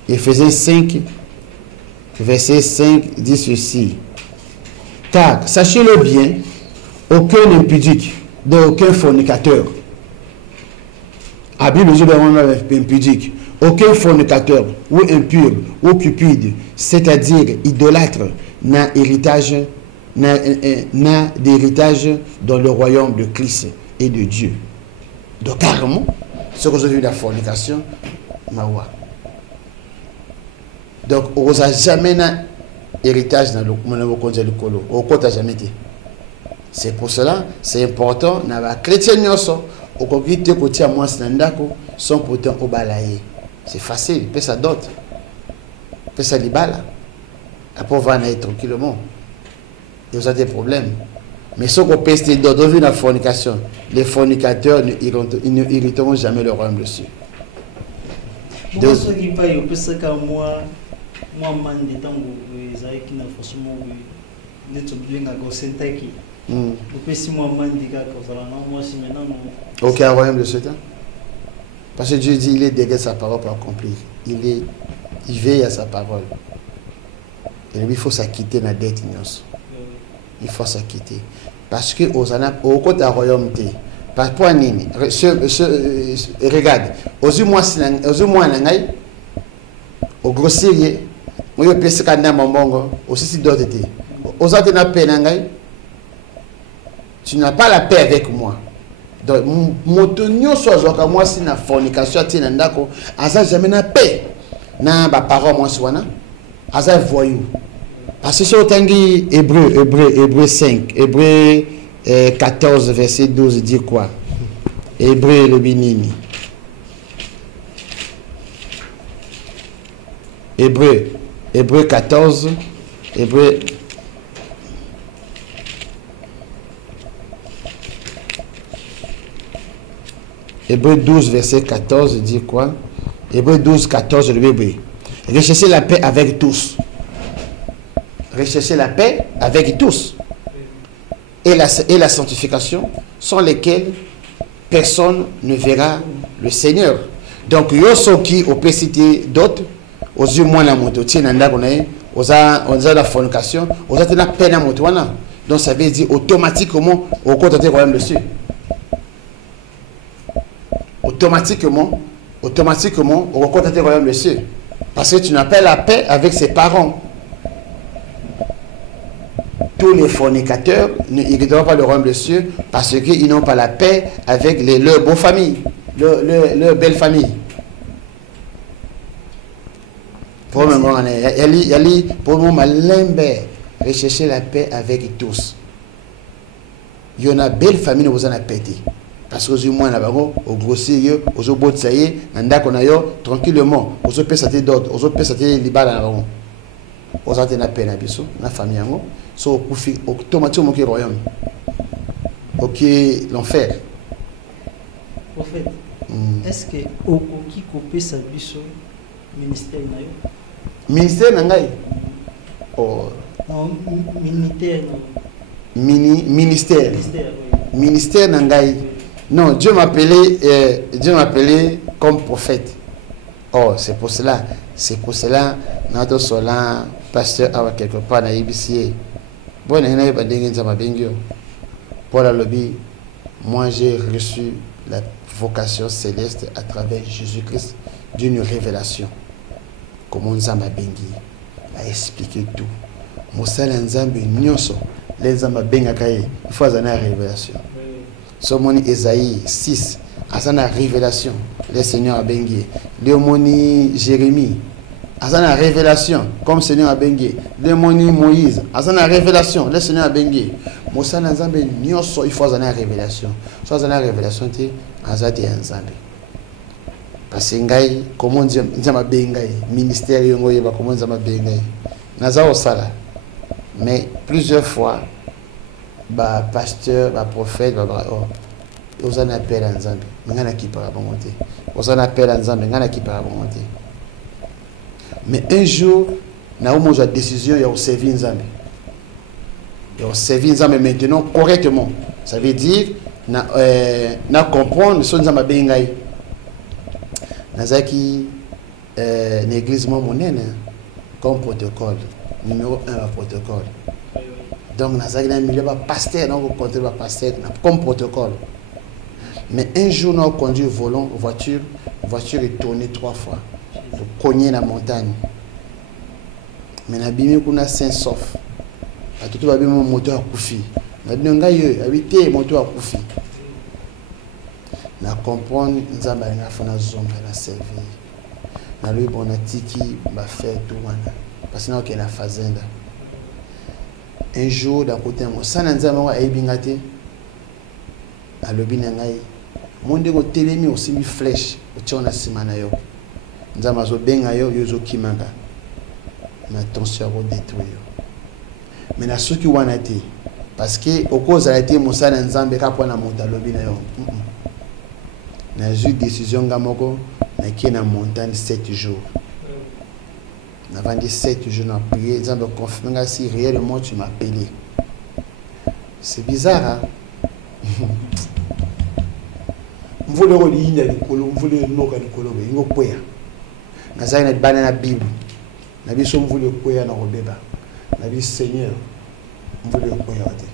Ephésiens 5, verset 5 dit ceci. Car, sachez-le bien, aucun impudique, aucun fornicateur, impudique, aucun fornicateur, ou impur, ou cupide, c'est-à-dire idolâtre, n'a d'héritage dans le royaume de Christ et de Dieu. Donc, carrément, ce que vous avez vu la fornication, mawa. Donc, on n'a jamais un héritage dans le colo. On n'a jamais été. C'est pour cela, c'est important, dans la chrétienne, au côté côté à moi, sont pourtant au balaye. C'est facile, peut ça d'autres. Peut ça libala. Après, on va aller tranquillement. Et vous avez des problèmes. Mais ce qu'on peut se dire, dans la fornication, les fornicateurs ne irriteront jamais le royaume de Dieu. Pourquoi ceux qui payent, parce que moi, man de temps où ils avaient qui n'a forcément d'être obligé à go sentaki. Parce que moi man de gars comme ça, non, moi si maintenant non. Aucun royaume de ce temps. Parce que Dieu dit, il est derrière sa parole pour accomplir. Il veille à sa parole. Et lui, il faut s'acquitter de la dette. Il faut s'acquitter. Parce que au côté du royaume, par rapport à Nini, regarde, aux moins, au grossier, au PC Kanda Mambongo, aussi si d'autres étaient. Aux autres, tu n'as pas la paix avec moi. Donc, mon soit moi, si la fornication, tu n'as jamais la paix. Na ba parole moi soana asa voyou parce que sur tangi hébreu 5 hébreu 14 verset 12 dit quoi? Hébreu le binini hébreu 14 hébreu Hébreu 12 verset 14 dit quoi? Hébreu 12, 14, le bébé. Recherchez la paix avec tous. Recherchez la paix avec tous. Et la sanctification sans lesquelles personne ne verra le Seigneur. Donc, il y a ceux qui ont cité d'autres, aux yeux moins la moto, aux a la fornication, aux a la peine à moto. Donc, ça veut dire automatiquement, au côté du royaume de Dieu. Automatiquement, on rencontre le royaume de Dieu. Parce que tu n'as pas la paix avec ses parents. Tous les fornicateurs n'irriteront pas le royaume de Dieu parce qu'ils n'ont pas la paix avec leurs bonnes familles, leurs belles familles. Pour le moment, rechercher la paix avec tous. Il y en a belle famille, nous vous en a pété. Parce que aux moins au grossier, aux autres ça y est, tranquillement, aux autres ça d'autres, aux autres ça libala aux autres na peine abisso, na famille ngo, so automatiquement au royaume. OK, l'enfer. En fait, est-ce que au qui copie sa bisso ministère na yo? Ministère na ngai. Oh, non, militaire non. Ministère. Ministère na ngai. Non, Dieu m'appelait comme prophète. Oh, c'est pour cela, notre solan, pasteur, à quelque part dans l'IBCA. Bon, Paul a lobby, moi j'ai reçu la vocation céleste à travers Jésus-Christ d'une révélation. Comment Nzamba Bengi a expliqué tout. Moussala Nzambe Nyoso, les Nzamba Bengakaye, il faut avoir une révélation. Somoni Esaïe 6, à la révélation, le Seigneur a bengué. Léomoni Jérémie, à la révélation, comme le Seigneur a bengué. Léomoni Moïse, à la révélation, le Seigneur a bengué. Moussa Nzambe, il faut avoir une révélation. Soit la révélation, tu as Nzambe. parce que ngai comment dire nzama bengai ministère yongo yeba comment nzama bengai naza osala mais plusieurs fois ba pasteur ba prophète ba aux en appel à nzambe ngana ki para monter aux en appel à nzambe ngana ki para monter mais un jour na omo za décision ya servir nzambe ya servir nzambe maintenant correctement ça veut dire na comprendre son nzambe bengai nazaki l'église monene comme protocole numéro 1 à protocole donc nazaki na milieu ba pasteur donc contre ba pasteur comme protocole mais un jour nous conduit volant voiture est tournée 3 fois de cogner la montagne mais na bimi kuna saint sauf a tout ba bimi moteur akufi na binga yo habité moteur akufi na comprendre nzamba na fana zonga na servir na lui bonatiki ba faire tout wana parce que na ok na fazenda un jour d'un côté mo sana nzamba wa ebingate a lobi na ngai monde ko telemi aussi mi flèche o tchona simana yo nzamba zo benga yo zo kimanga na tension ko détruire mais na soki wana te parce que au cause a été mo sana nzambe ka pona monta lobi na yo na eu décision gamoko na ki na montagne 7 jours na vendu 7 jours na prier nzambe confirmer si réellement tu m'as appelé c'est bizarre hein mvule ko linda likolo mvule noka likolo be ngo kweya na zai na bana na bible na biso mvule kweya na robeba na bi seigneur mvule kweya te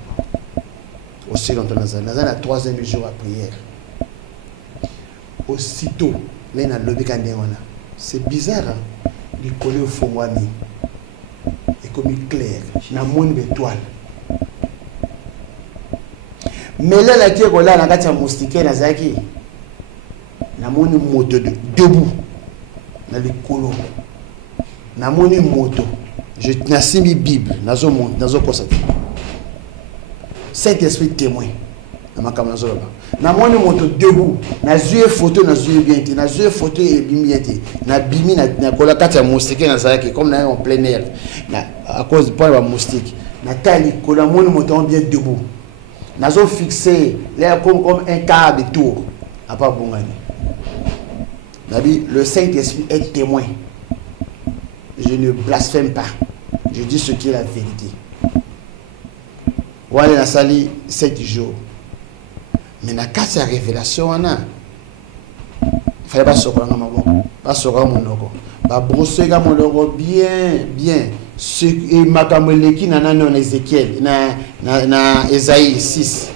aussi longtemps na zai na 3e jour à prière aussitôt là na lobi ka ndengona c'est bizarre hein? Likolo fongwani et comme clair na moni étoile mais là la tieko là na kati ya moustique na zaki na moni moto debout na likolo na moni moto je na simbi bible nazo monte nazo kosate cet esprit témoin na makama nazo ba na moni moto debout na zue photo na zue bien te na zue photo et bien te na bimi na kola kati ya moustique na zaki comme na en plein air na à cause de point ba moustique na tali kola moni moto bien debout nazo fixé là comme un quart de tour à pas bongani le Saint-Esprit est témoin. Je ne blasphème pas. Je dis ce qui est la vérité. Voilà la sali 7 jours. Mais na kati ya révélation wana. Fallait pas sokora ngama pas sokora monoko. Ba brosser mon logo bien ce et makamoleki na nani en Ézéchiel na Ésaïe 6.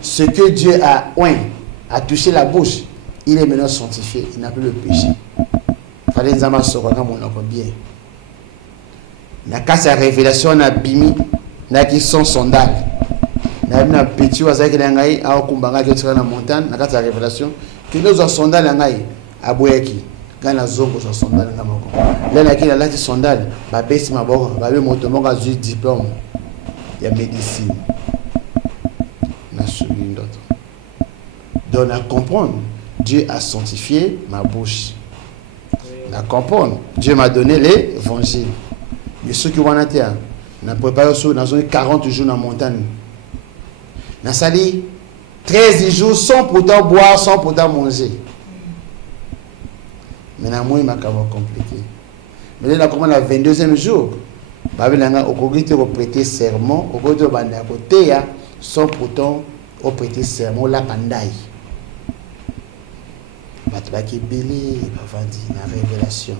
Ce que Dieu a touché la bouche. Il est maintenant sanctifié, il n'a plus le péché. Il fallait nous avoir bien. La casse à révélation n'a bimi, n'a qui sont sandales. N'a petit oiseau qui n'a pas eu à Okumbanga qui est sur la montagne, la casse à révélation. Qui nous a sandales n'a eu à Boyaki. Quand la zone aux sandales n'a pas. Là, qui a la sandale, ma baisse ma boue, ma baisse mon tombeau a eu diplôme. Il y a médecine. N'a suivi une autre. Donc, à comprendre. Dieu a sanctifié ma bouche. La comprendre. Dieu m'a donné l'évangile. Mais ceux qui vont en terre, n'a préparé sur dans 40 jours dans la montagne. N'a sali 13 jours sans pourtant boire, sans pourtant manger. Maintenant, moi, il m'a compliqué. Mais là, comment le 22e jour, Babylanga au cogité au prêter serment, au cogité au bandé à côté, sans pourtant au prêter serment la pandaille. Batbaki belé bavandi na révélation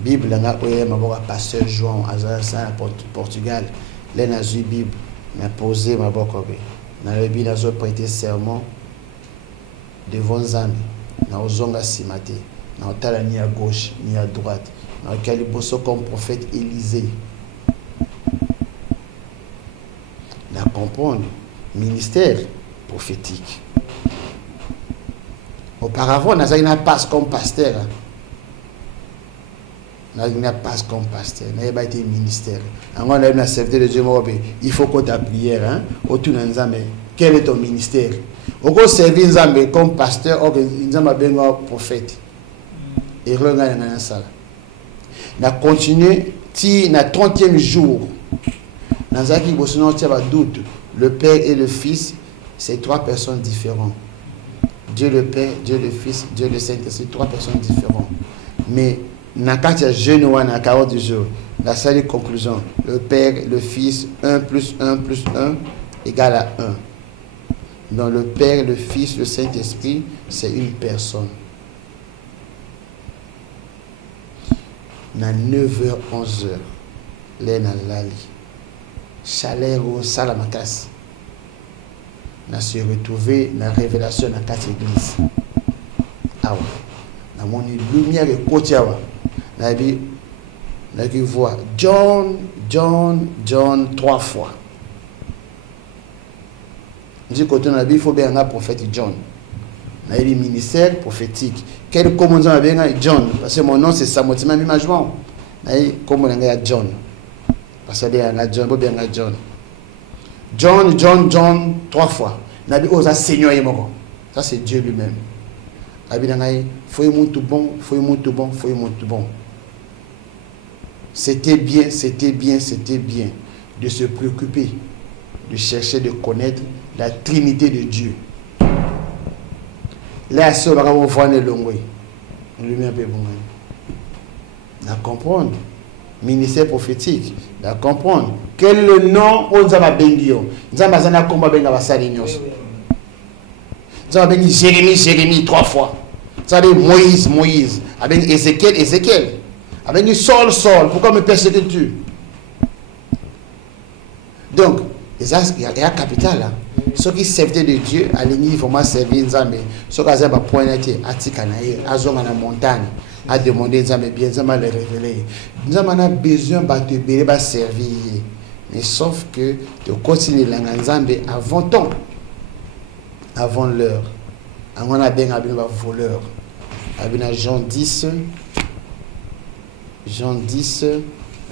Bible nga oye maboka pasteur João azasa na Portugal les na zu Bible na posé maboka be na lebi na zo prêter serment devant Nzambe na ozonga simate na otala ni à gauche ni à droite na kaliboso comme prophète Élisée na comprendre ministère prophétique. Auparavant, nous avons passe comme pasteur. Nous avons passe comme pasteur. Nous avons été ministère. On a serviteur de Dieu. Il faut qu'on ta prière. Autour de nous, quel est ton ministère. Au cours servir Nzambe comme pasteur, ou Nzambe benga prophète. Et regardez ça. Na continué, ti na 30e jour. Dans Zaki Bossono, tu as doute. Le Père et le Fils, c'est 3 personnes différentes. Dieu le Père, Dieu le Fils, Dieu le Saint-Esprit, 3 personnes différentes. Mais dans le jeune ou dans 40 jours, la seule conclusion, le Père, le Fils, 1 plus 1 plus 1 égale à 1. Donc le Père, le Fils, le Saint-Esprit, c'est une personne. Dans 9h, 11h, là, dans l'ali, chaleur ou salamakas, on se retrouvé dans la révélation de la 4 églises. Ah ouais. Dans mon lumière et côté, on a vu voir John 3 fois. Du côté, on a vu il faut bien un prophète John. On a vu ministère prophétique. Quel commandant a bien John? Parce que mon nom c'est Samuel, c'est même imagement. On a vu comment on a John. Parce que bien John, bien John. John 3 fois. On a vu oh ça Seigneur et mon. Ça c'est Dieu lui-même. On a vu faut y monter bon, faut y monter bon, faut y monter bon. C'était bien de se préoccuper, de chercher de connaître la Trinité de Dieu. Là, ça va voir le long. Lui un peu bon. À comprendre. Ministère prophétique. À comprendre. Quel est le nom on va bendir? Nous avons combat benga basalignos. Nous avons bengi Jérémie 3 fois. Nous avons Moïse. Avec Ézéchiel. Avec Saul. Pourquoi me persécutes-tu? Donc, il y a un capital là. Ceux qui servent de Dieu, à l'ennemi, vraiment servir Nzambe. Ceux qui ont pointé à Tikanaï, à Zonga la montagne, à demander Nzambe bien, Nzambe le révéler. Nzambe a besoin de te servir. Mais sauf que de continuer la Nzambe avant temps, avant l'heure. On a bien un voleur. Avec Jean 10,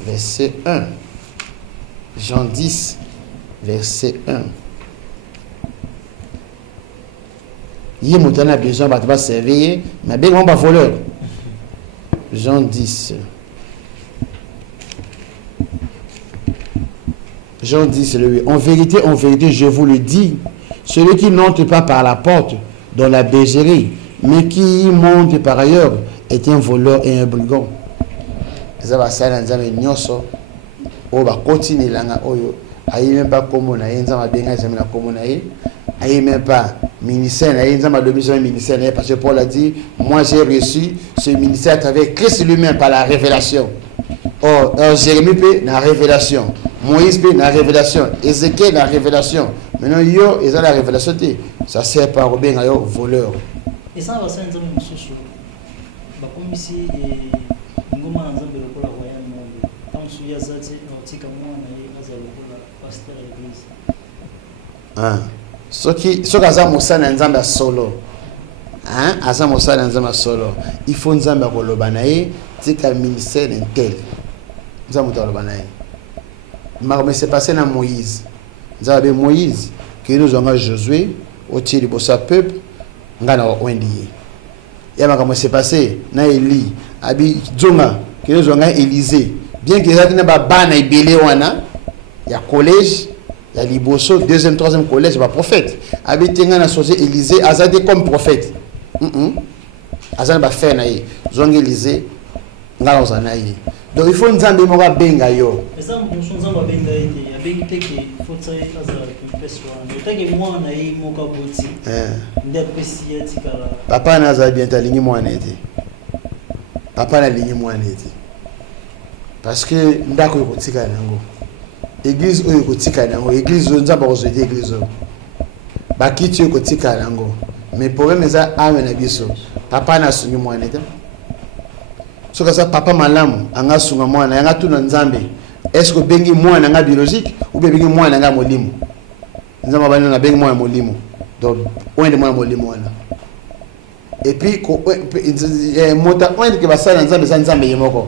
verset 1. Jean 10, verset 1. Il y a besoin de servir, mais bien on va voleur. Jean 10. Jean 10, le 8. En vérité, je vous le dis, celui qui n'entre pas par la porte dans la bergerie, mais qui monte par ailleurs, est un voleur et un brigand. Ça va ça dans les nyoso. On va continuer là. Aïe même pas comme on a un zama bien jamais comme on a aïe même pas ministère aïe zama de mission ministère parce que Paul a dit moi j'ai reçu ce ministère à travers Christ lui-même par la révélation. Or Jérémie peut la révélation, Moïse peut la révélation, Ézéchiel la révélation. Maintenant yo ils ont la révélation ça sert pas au bien à voleur. Et ça va ça nzambe mususu ba comme ici et ngoma nzambe lokola royal monde tant suya zati otika mwana pasteur église. Ce qui aza mosala nzambe solo. Aza mosala nzambe solo. Il faut nzambe koloba na ye tika ministère intel. Nzambe koloba na ye. Mais c'est passé na Moïse. Nzambe Moïse qui nous a Josué au tiers du bossa peuple ngana wendiye. Ya makambo c'est passé na Eli abi Djonga qui nous a Élisée. Bien que ça na ba bana ibele wana ya collège, il y a Liboso, 2e, 3e collège, il y a prophète. Avec Tengana Sosé Élysée, Azadé comme prophète. Azadé va faire naïe. Zong Élysée, n'a pas naïe. Donc il faut nous en démorer benga yo. Mais ça, nous sommes en benga été. Il y a benga qui faut ça Azadé qui fait soin. Le temps que moi naïe mon kaboti. Ndapesi atikala. Papa n'a Azadé bien ta ligne moi n'était. Papa n'a ligne moi n'était. Parce que ndako yotika nango. Église oyo kotika nango église oyo nzamba kozodi église oyo bakiti oyo kotika nango mais problème eza ame na biso papa na sungi mwana eta soka sa papa malamu anga sunga mwana yanga tuna nzambe est-ce que bengi mwana nga biologique ou bengi mwana nga molimo nzamba bana na bengi mwana molimo donc on de mwana molimo wana et puis ko mota on de ke basala nzambe za nzambe yemoko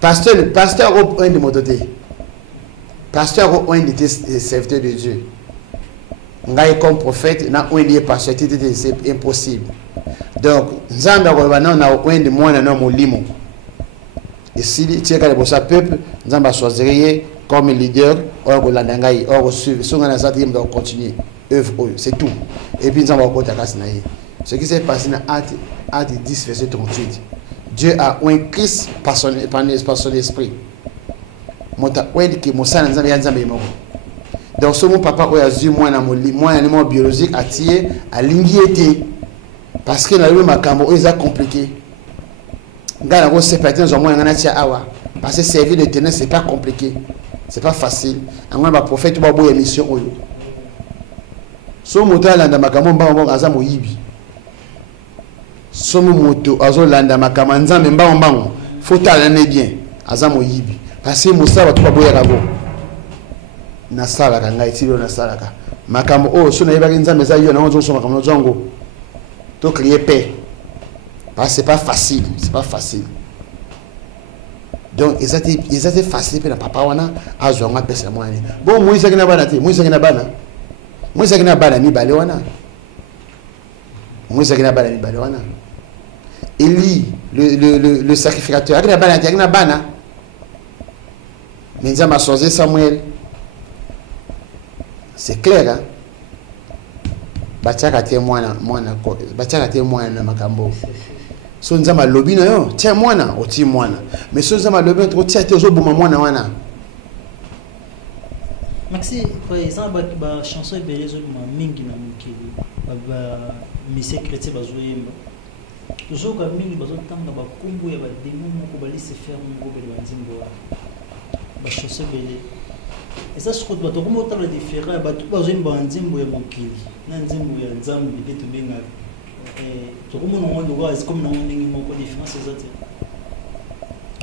pasteur au un de mototé. Pasteur ou un des serviteurs de Dieu. ngai comme prophète na oindi pasteur c'est impossible. Donc nzambe ko na na oindi mwana na molimo. Et si tu es pour sa peuple, nzambe choisirait comme leader or ko landa ngai or suivre so ngana ça va continuer œuvre, c'est tout. Et puis nzambe ko ta kasi na ye. Ce qui s'est passé dans Acte 10 verset 38. Dieu a un Christ par son esprit. Mota oindi ki mosana nzambe ya nzambe moko. Donc ce mon papa a eu moi animal biologique attié à l'ingété parce que dans le macambo ils a compliqué. Gars là c'est pas dans moi ngana tia awa parce que servir le tenant c'est pas compliqué. C'est pas facile. Angwa ba prophète ba boye mission oyo. So moto alanda makambo mbambo aza moyibi. So moto azo landa makambo nzambe mbambo faut talane bien aza moyibi parce que musa ba to ba boye rago. Na salaka ngai tilo na salaka makambo o so na yebaki nzambe za yo na onzo so makambo zongo to créer paix parce que c'est pas facile donc ils étaient facile pe na papa wana azo nga pesa mwani bon Moïse akina bana te Moïse akina bana mi bale wana Élie le sacrificateur akina bana mais nzambe a choisi Samuel. C'est clair, hein? Bachaka te mwana na makambo. So nzama lobi na yo, tia mwana, oti mwana. Mais so nzama lobi na tia te ozoboma mwana wana. Maxi, par exemple, ba chanson belezo ma mingi na mukili. Ba mise chrétien bazoyemba. Tozoka mingi bazotanga ba kombo ya ba démon moko ba laisser faire ngo bele banzimbo. Ba chanson bele. Et ça se retrouve comment autant le différent ba tout bazo imba nzimbo ya mokili na nzimbo ya nzambe bete to benga to comment on doit est comme on ndingi moko différence zote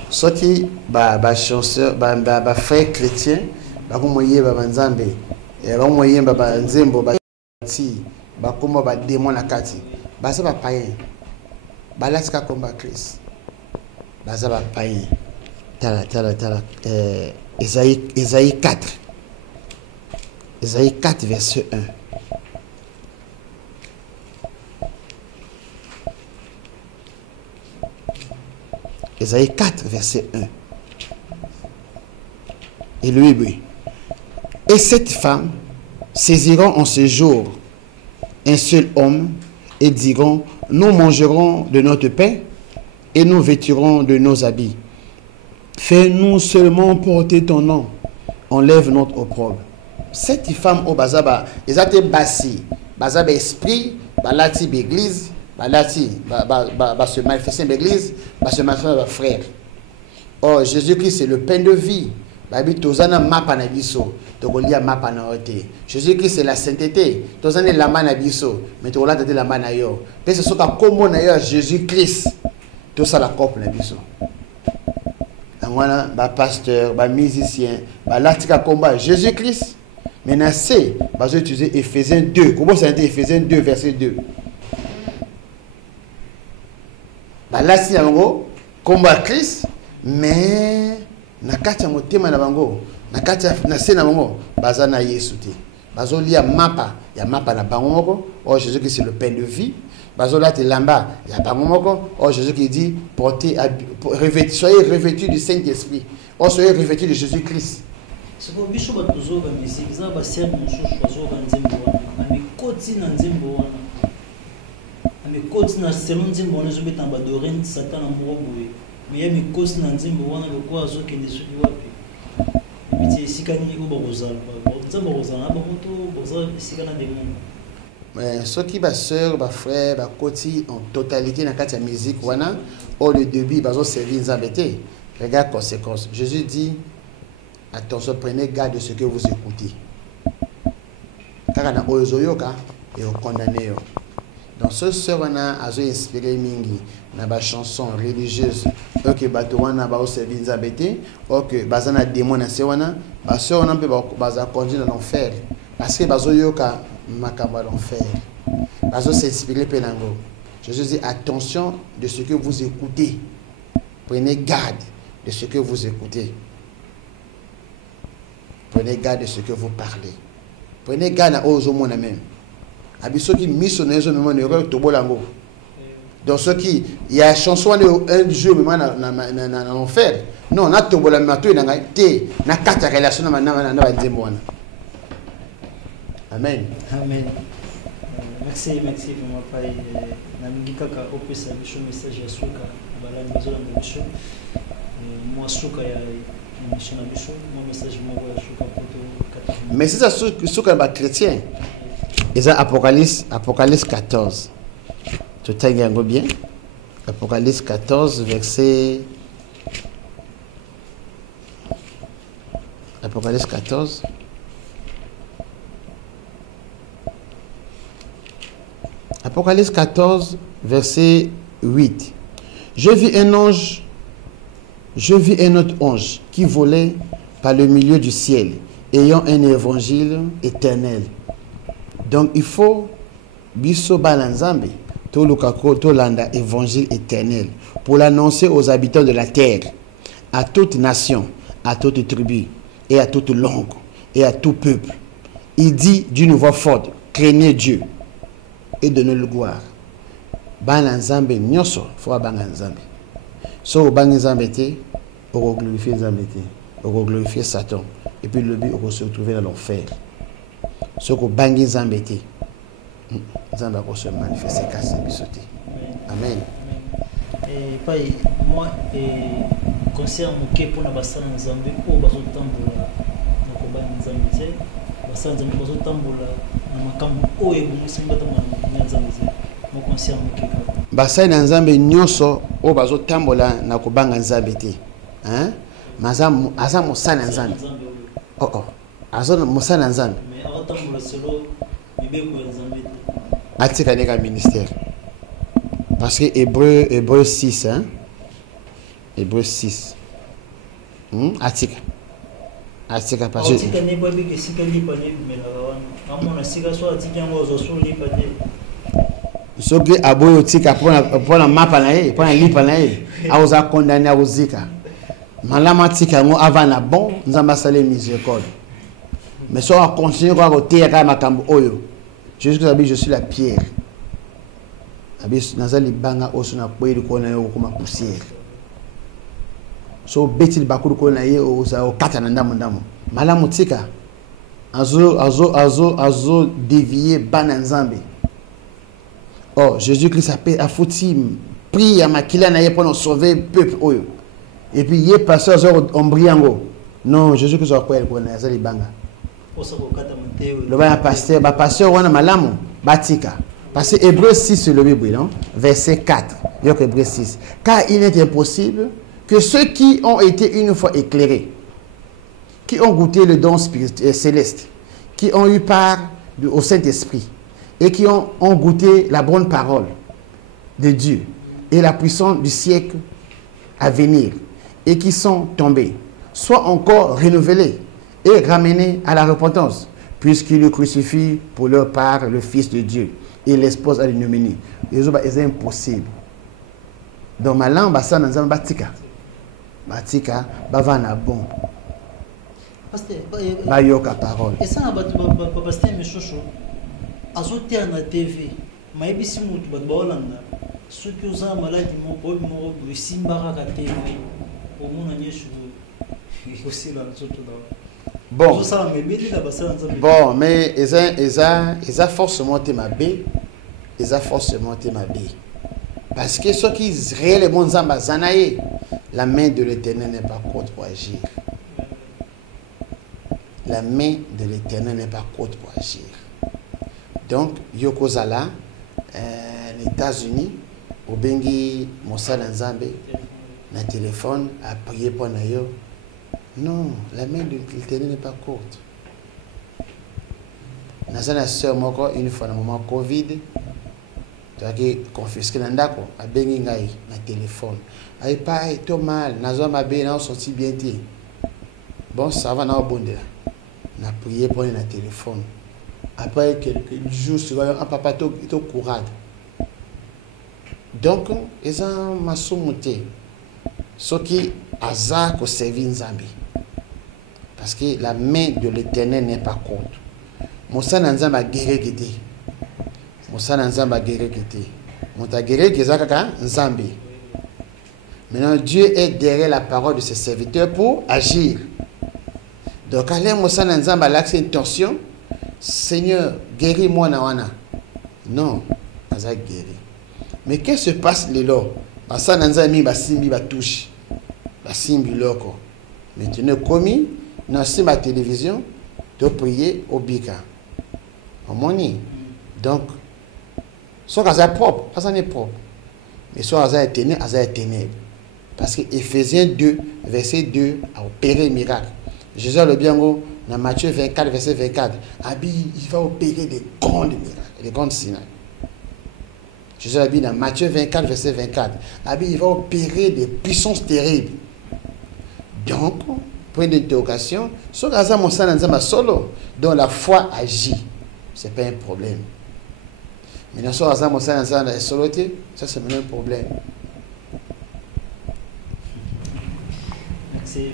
sorti ba chanteur ba frère chrétien ba ko moye ba nzambe et ba moye ba nzimbo ba ti ba komba ba démon na kati ba ça ba païen ba latika komba Christ ba ça ba païen tala Ésaïe 4. Ésaïe 4, verset 1. Ésaïe 4, verset 1. Et le hébreu. Et cette femme saisiront en ce jour un seul homme et diront, nous mangerons de notre pain et nous vêtirons de nos habits. Fais-nous seulement porter ton nom. Enlève notre opprobre. Cette femme au bazaba, ils étaient bassi. Bazaba esprit, balati l'église, balati, se manifester l'église, se manifester frère. Oh, Jésus-Christ, c'est le pain de vie. Babi tozana mapa na biso, tokolia mapa na ote. Jésus-Christ c'est la sainteté. Tozana la mana biso, mais tokola tete la mana yo. Parce que soka kombo na yo Jésus-Christ. Tout ça la coupe na biso. Angwana ba pasteur, ba musicien, ba latika combat Jésus-Christ. Maintenant c'est bazo utiliser Éphésiens 2. Comment ça dit Éphésiens 2 verset 2. Ba lati yango combat Christ, mais na kati ya motema na bango, na kati na se na bango baza na Yesu te. Bazo lia mapa na bango moko, oh Jésus-Christ c'est le pain de vie. Bazo la te lamba ya bango moko, oh Jésus qui dit soyez revêtus du Saint-Esprit. Oh soyez revêtus de Jésus-Christ. C'est pour biso ba tozo ba misi, ça ba ser mususu bazo ba nzembo wana. Ami koti na nzembo wana. Ami koti na selon nzembo wana zo betamba dorin Satan amoureux boye. Mais ami koti na nzembo wana lokwa zo kende soki wapi. Biti sikani ko ba kozala. Nzembo kozala ba moto boza sikana démon. Mais ceux qui ba sœur, ba frère, ba koti en totalité na kati ya musique wana, au le début bazo servir nzambete. Regarde conséquence. Jésus dit attention, prenez garde de ce que vous écoutez. Car na oyozoyoka et au condamné. Donc ce sœur wana azo inspiré mingi na ba chanson religieuse OK bato wana ba servir nzambete, OK bazana démon na se wana, ba sœur wana pe baza conduire dans l'enfer parce que bazoyoka makamba l'enfer. Bazo s'inspirer pelango. Jésus dit attention de ce que vous écoutez. Prenez garde de ce que vous écoutez. Prenez garde de ce que vous parlez. Prenez Ghana aux mon même. Abisso qui missionnaire au moment de Tobolango. Donc ce qui il y a chanson un jeu même dans l'enfer. Non, na Tobolango tu na té na quatre relations na nzembona. Amen. Amen. Merci pour ma paille. Namgi kaka opesa bisho message ya suka bala mbazo na bisho. Moi suka ya mission na bisho, moi message moi ya suka poto. Mais c'est ça suka ba chrétien. Et ça Apocalypse 14. Tu t'engages bien. Apocalypse 14 verset Apocalypse 14 Apocalypse 14, verset 8. Je vis un autre ange qui volait par le milieu du ciel, ayant un évangile éternel. Donc il faut biso balanzambe to lukako to landa évangile éternel pour l'annoncer aux habitants de la terre, à toute nation, à toute tribu et à toute langue et à tout peuple. Il dit d'une voix forte, craignez Dieu et donnez-le gloire. Balanzambe nyoso faut balanzambe. So balanzambe te, on glorifier Nzambe te, on glorifier Satan et puis le but on se retrouver dans l'enfer. So ko balanzambe te. Nzambe va se manifester casse bisoté. Amen. Et pas moi concernant mon pour na basana Nzambe ko bazo tambola na ko balanzambe te, basana Nzambe bazo tambola na makambo oyo bomusimba tamana Nzambe te. Mon concernant mon basana Nzambe nyoso o bazo tambola na ko banga Nzambe te. Hein? Mazam asa mosala Nzambe. Oh. Azo mosala Nzambe. Mais avant tambola solo mibeko ya Nzambe. Atika neka ministère. Parce que Hébreu 6 hein. Hébreu 6. Atika parce que Atika ne pas que si kali pas ne mais là amona sika so atika ngozo so li pas ne. Soki aboyo tika pona mapa na ye, pona lipa na ye, aoza condamné à ozika. Malama tika ngo avant na bon, nzamba salé miséricorde. Mais so a continuer quoi côté ka makambo oyo. Jésus Christ je suis la pierre. Abis nazali banga osuna kweli ko na yo kuma poussière. So betil bakuru ko na ye oza okata na ndamu. Malamu tika azo dévier bana Nzambe. Oh, Jésus-Christ a foutu prier à makila na ye pour sauver le peuple oyo. Et puis ye pasteur ombriango. Non, Jésus-Christ a kweli ko na azali banga. Le pasteur wana malamu batika. Parce que Hébreu 6 c'est le Bible, non? Verset 4. Hébreu 6. Car il est impossible que ceux qui ont été une fois éclairés, qui ont goûté le don céleste, qui ont eu part au Saint-Esprit et qui ont goûté la bonne parole de Dieu et la puissance du siècle à venir et qui sont tombés, soient encore renouvelés et ramenés à la repentance, puisqu'ils le crucifient pour leur part le Fils de Dieu et l'expose à l'ignominie. C'est impossible. Donc ma langue ça dans batika bavana bon bayoka parole et ça na pasteur Michocho azote na TV maibisi mutu batbolanda soki oza maladi moko le simbara ka TV omona nyeshu aussi là tout bon mais eza forcément ma bé parce que ceux qui réellement Nzamba zanaye la main de l'Éternel n'est pas courte pour agir. La main de l'Éternel n'est pas courte pour agir. Donc yokozala les États-Unis au bengi mosala Nzambe na téléphone à prier pour nayo. Non, la main de l'Éternel n'est pas courte. Nazana sœur moko une fois dans moment Covid, tu as confisqué l'andako a bengi ngai na téléphone. Ay pas tout mal, nazo ma bé na sorti bien té. Bon, ça va na bonde là. Na prié pour na téléphone. Après quelques jours sur un papa to courade. Donc, ils ont ma soumuté. Ce qui hasard ko servi Nzambe. Parce que la main de l'Éternel n'est pas courte. mosala nzamba guérir kité mosala nzamba guérir kité monta guérir kizaka nzambi. Maintenant Dieu est derrière la parole de ses serviteurs pour agir. Donc allez mosala nzamba l'axe intention Seigneur guéris-moi nawana. Non, aza guéri. Mais qu'est-ce qui se passe les lots? Basa nanzami basimbi batouche. Basimbi loko. Maintenant commis dans la télévision de prier au bika. Moni. Donc soit aza propre, aza n'est propre. Mais soit aza est ténèbre. Parce que Éphésiens 2 verset 2 a opéré miracle. Jésus le bien dans Matthieu 24 verset 24, il va opérer des grands miracles, des grandes signes. Jésus a dit dans Matthieu 24 verset 24, il va opérer des puissances terribles. Donc, point d'interrogation, ce que solo, dont la foi agit, ce n'est pas un problème. Mais dans ce que solo, ça c'est un problème. Merci.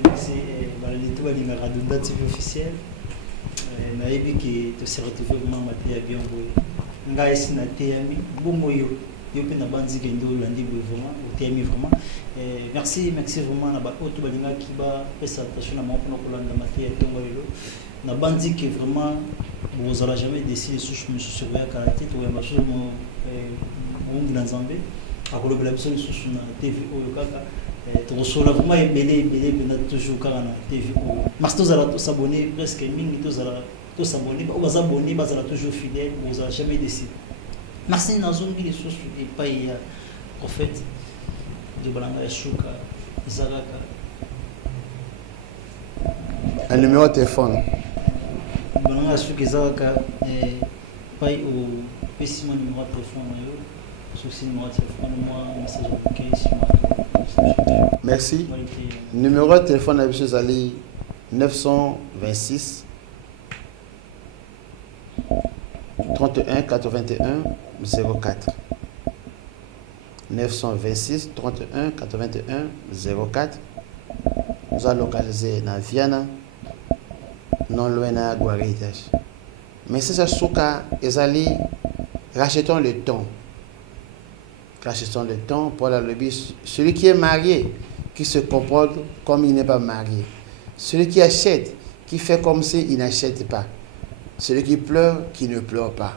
La date officielle. Naïbi qui te sert vraiment maté bien boy. Nga esi na teyami bongo yo pe na banzi kendo landi boy vraiment au teyami vraiment. Merci vraiment na ba oto balinga ki ba pesa attention na mo pour kolanda maté tongo lelo. Na banzi que vraiment vous allez jamais décider sous surveiller karaté to ya baso mo bongo na Zambie. Akolo bela biso sous na TV oyo kaka. Tu vraiment belé toujours quand on a TV. Mas tous à s'abonner presque mingi tous s'abonner, ou s'abonner, toujours fidèle, vous n'avez jamais décidé. Merci Nazongi les sources et pas il y a prophète de Balanga Shuka, Zaraka. Un numéro de téléphone. Balanga Shuka Zaraka pas au pessimo numéro de téléphone, souci numéro de téléphone, moi message ok. Merci. Numéro de téléphone à M. Zali 926 31 81 04. 926 31 81 04. Nous allons localiser dans Viana, non loin de Guaritage. Mais c'est ça, Souka et Zali, rachetons le temps. Rachetons le temps pour la lobby. Celui qui est marié, qui se comporte comme il n'est pas marié. Celui qui achète, qui fait comme s'il n'achète pas. Celui qui pleure, qui ne pleure pas.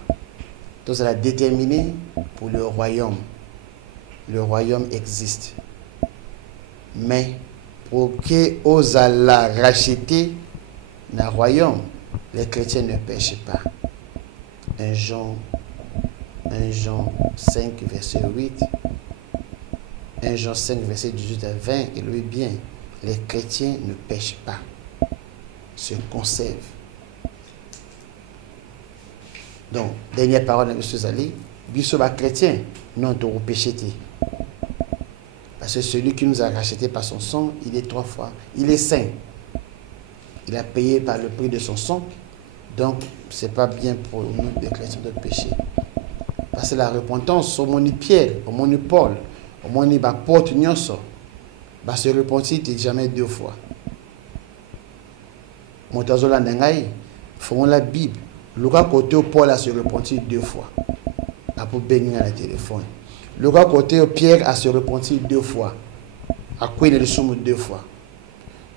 Donc, ça l'a déterminé pour le royaume. Le royaume existe. Mais pour que Ozala racheter le royaume, les chrétiens ne pêchent pas. 1 Jean 5, verset 8. 1 Jean 5, verset 18 à 20. Et lui bien, les chrétiens ne pêchent pas. Se conservent. Donc, dernière parole de M. Zali. Bissoba chrétien, non, tu péché. Parce que celui qui nous a racheté par son sang, il est 3 fois. Il est saint. Il a payé par le prix de son sang. Donc, ce n'est pas bien pour nous de chrétiens de pécher. Parce que la repentance, au moins Pierre, au moins Paul, au moins porte nyonso, va se repentir jamais 2 fois. Montazola Nengai, font la Bible. Le gars côté Paul a se repentir 2 fois. Pour bénir le téléphone. Le gars côté Pierre a se repentir 2 fois. À quoi il est le somme 2 fois.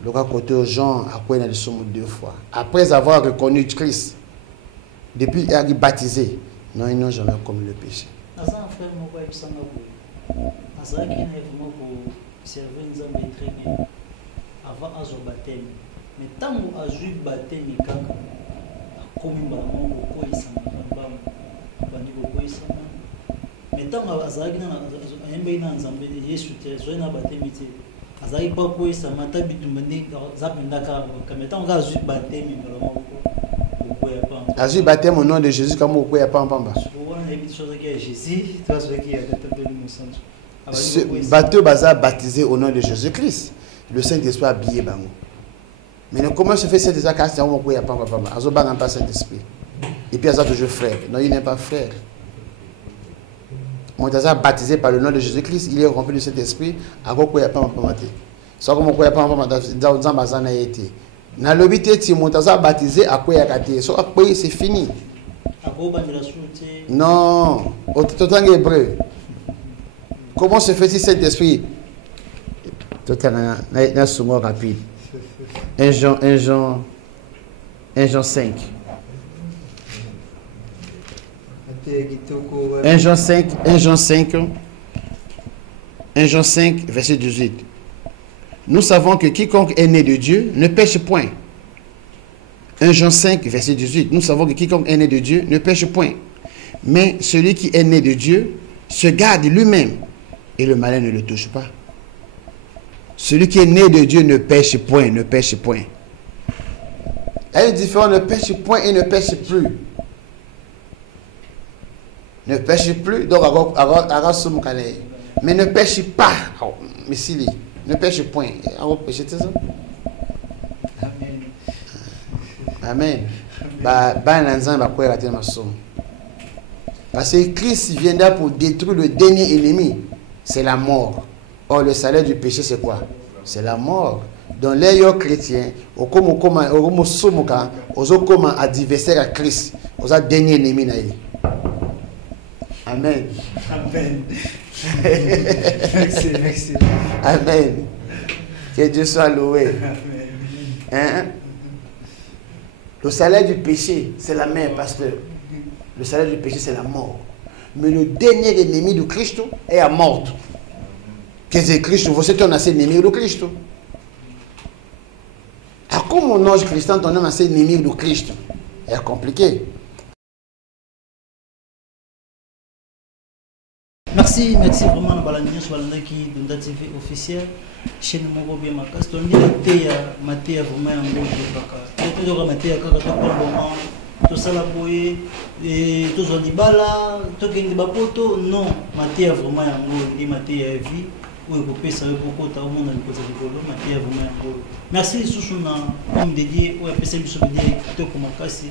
Le gars côté Jean a quoi il est le somme 2 fois. Après avoir reconnu Christ, depuis il a baptisé, non, ils n'ont jamais commis le péché. Avant azo baptême, mais tant que azu baptême kaka, comme bango ko isanga bango bandi ko isanga. Mais tant que azaki na ayembe na nzambe Yesu te zo na baptême te. Azaki pa ko isanga tabitu mandi zapenda ka mais tant que azu baptême bango ko ya pa. Azu baptême au nom de Jésus comme ko ya pa pamba. Ce bateau baza baptisé au nom de Jésus-Christ. Le Saint-Esprit a habillé bango. Mais comment se fait cet déjà quand on peut y pas papa azo banga pas Saint-Esprit. Et puis azo toujours frère. Non, il n'est pas frère. Mon taza baptisé par le nom de Jésus-Christ, il est rempli de Saint-Esprit, à quoi y a pas papa. Ça comme quoi y a pas papa dans Zambazana été. Na lobi te Timothée a baptisé à quoi yakate. So après c'est fini. Non, au total hébreu. Comment se fait-il cet esprit? Total na sumo rapide. 1 Jean 5. 1 Jean 5, verset 18. Nous savons que quiconque est né de Dieu ne pêche point. 1 Jean 5, verset 18. Nous savons que quiconque est né de Dieu ne pêche point. Mais celui qui est né de Dieu se garde lui-même et le malin ne le touche pas. Celui qui est né de Dieu ne pêche point, ne pêche point. Il y a une différence, ne pêche point et ne pêche plus. Ne pêche plus, donc mais ne pêche pas. Mais s'il ne pêche point, Amen. Parce que Christ viendra pour détruire le dernier ennemi, c'est la mort. Or, le salaire du péché, c'est quoi? C'est la mort. Donc, les chrétiens, au adversaire à Christ, au dernier ennemi. Amen. Amen. Merci. Amen. Que Dieu soit loué. Hein? Le salaire du péché, c'est la mort, pasteur. Le salaire du péché, c'est la mort. Mais le dernier ennemi du Christ est à mort. Qu'est-ce que Christ? Vous savez qu'on a ennemi du Christ. Alors, comme on ange Christian, on a ennemi du Christ. C'est compliqué. Merci vraiment à Balanion sur la qui donne TV officielle. Chez nous, on bien ma casse. On dit la maté vraiment un bon truc. Tout le maté à quand tout ça la bouée et tout ça dit bala, tout qui dit bapoto non. Maté vraiment un bon et maté à vie. Oui, vous pouvez savoir pourquoi tout le monde a une cause de boulot. Maté vraiment un bon. Merci sous comme dédié au PCM sur le tout comme casse.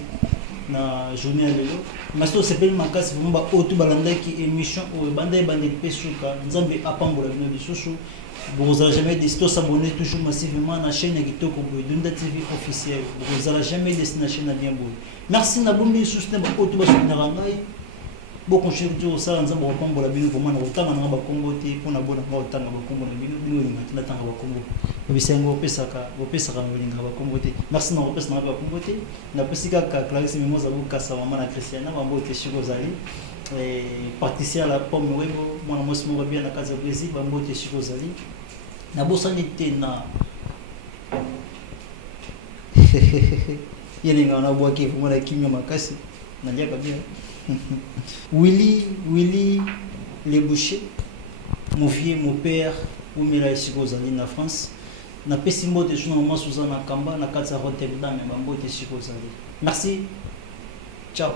Na journée à l'élo mais c'est pas ma casse vraiment auto balanda qui émission ou banda bande pesuka nzambe apambola bino lisusu vous allez jamais des to s'abonner toujours massivement na chaîne Kitoko Boy Dunda TV officielle vous allez jamais des na chaîne bien boy merci na bombi lisusu na auto ba soutenir ngai beaucoup cher tu ça nzambe apambola bino vraiment na utanga na ba Kongo te pona bona ba utanga ba Kongo na bino bino na tanga ba Kongo bisengo pesaka molinga ba Kongo te merci na opesa na ba Kongo te na pesika ka Clarisse Mimoza bukasa mama na Christiana mambo te shikozali participant à la pomme webo mwana mosi mo bien na kaza Brésil mambo te shikozali na bosani te na yelinga na boaki vraiment na kimia makasi na diaka bien Willy les bouchers mon vieux mon père ou mila shikozali na France na pesi mbote suna mama Suzana Kamba na kati ya Rotterdam bambote shikozali merci ciao.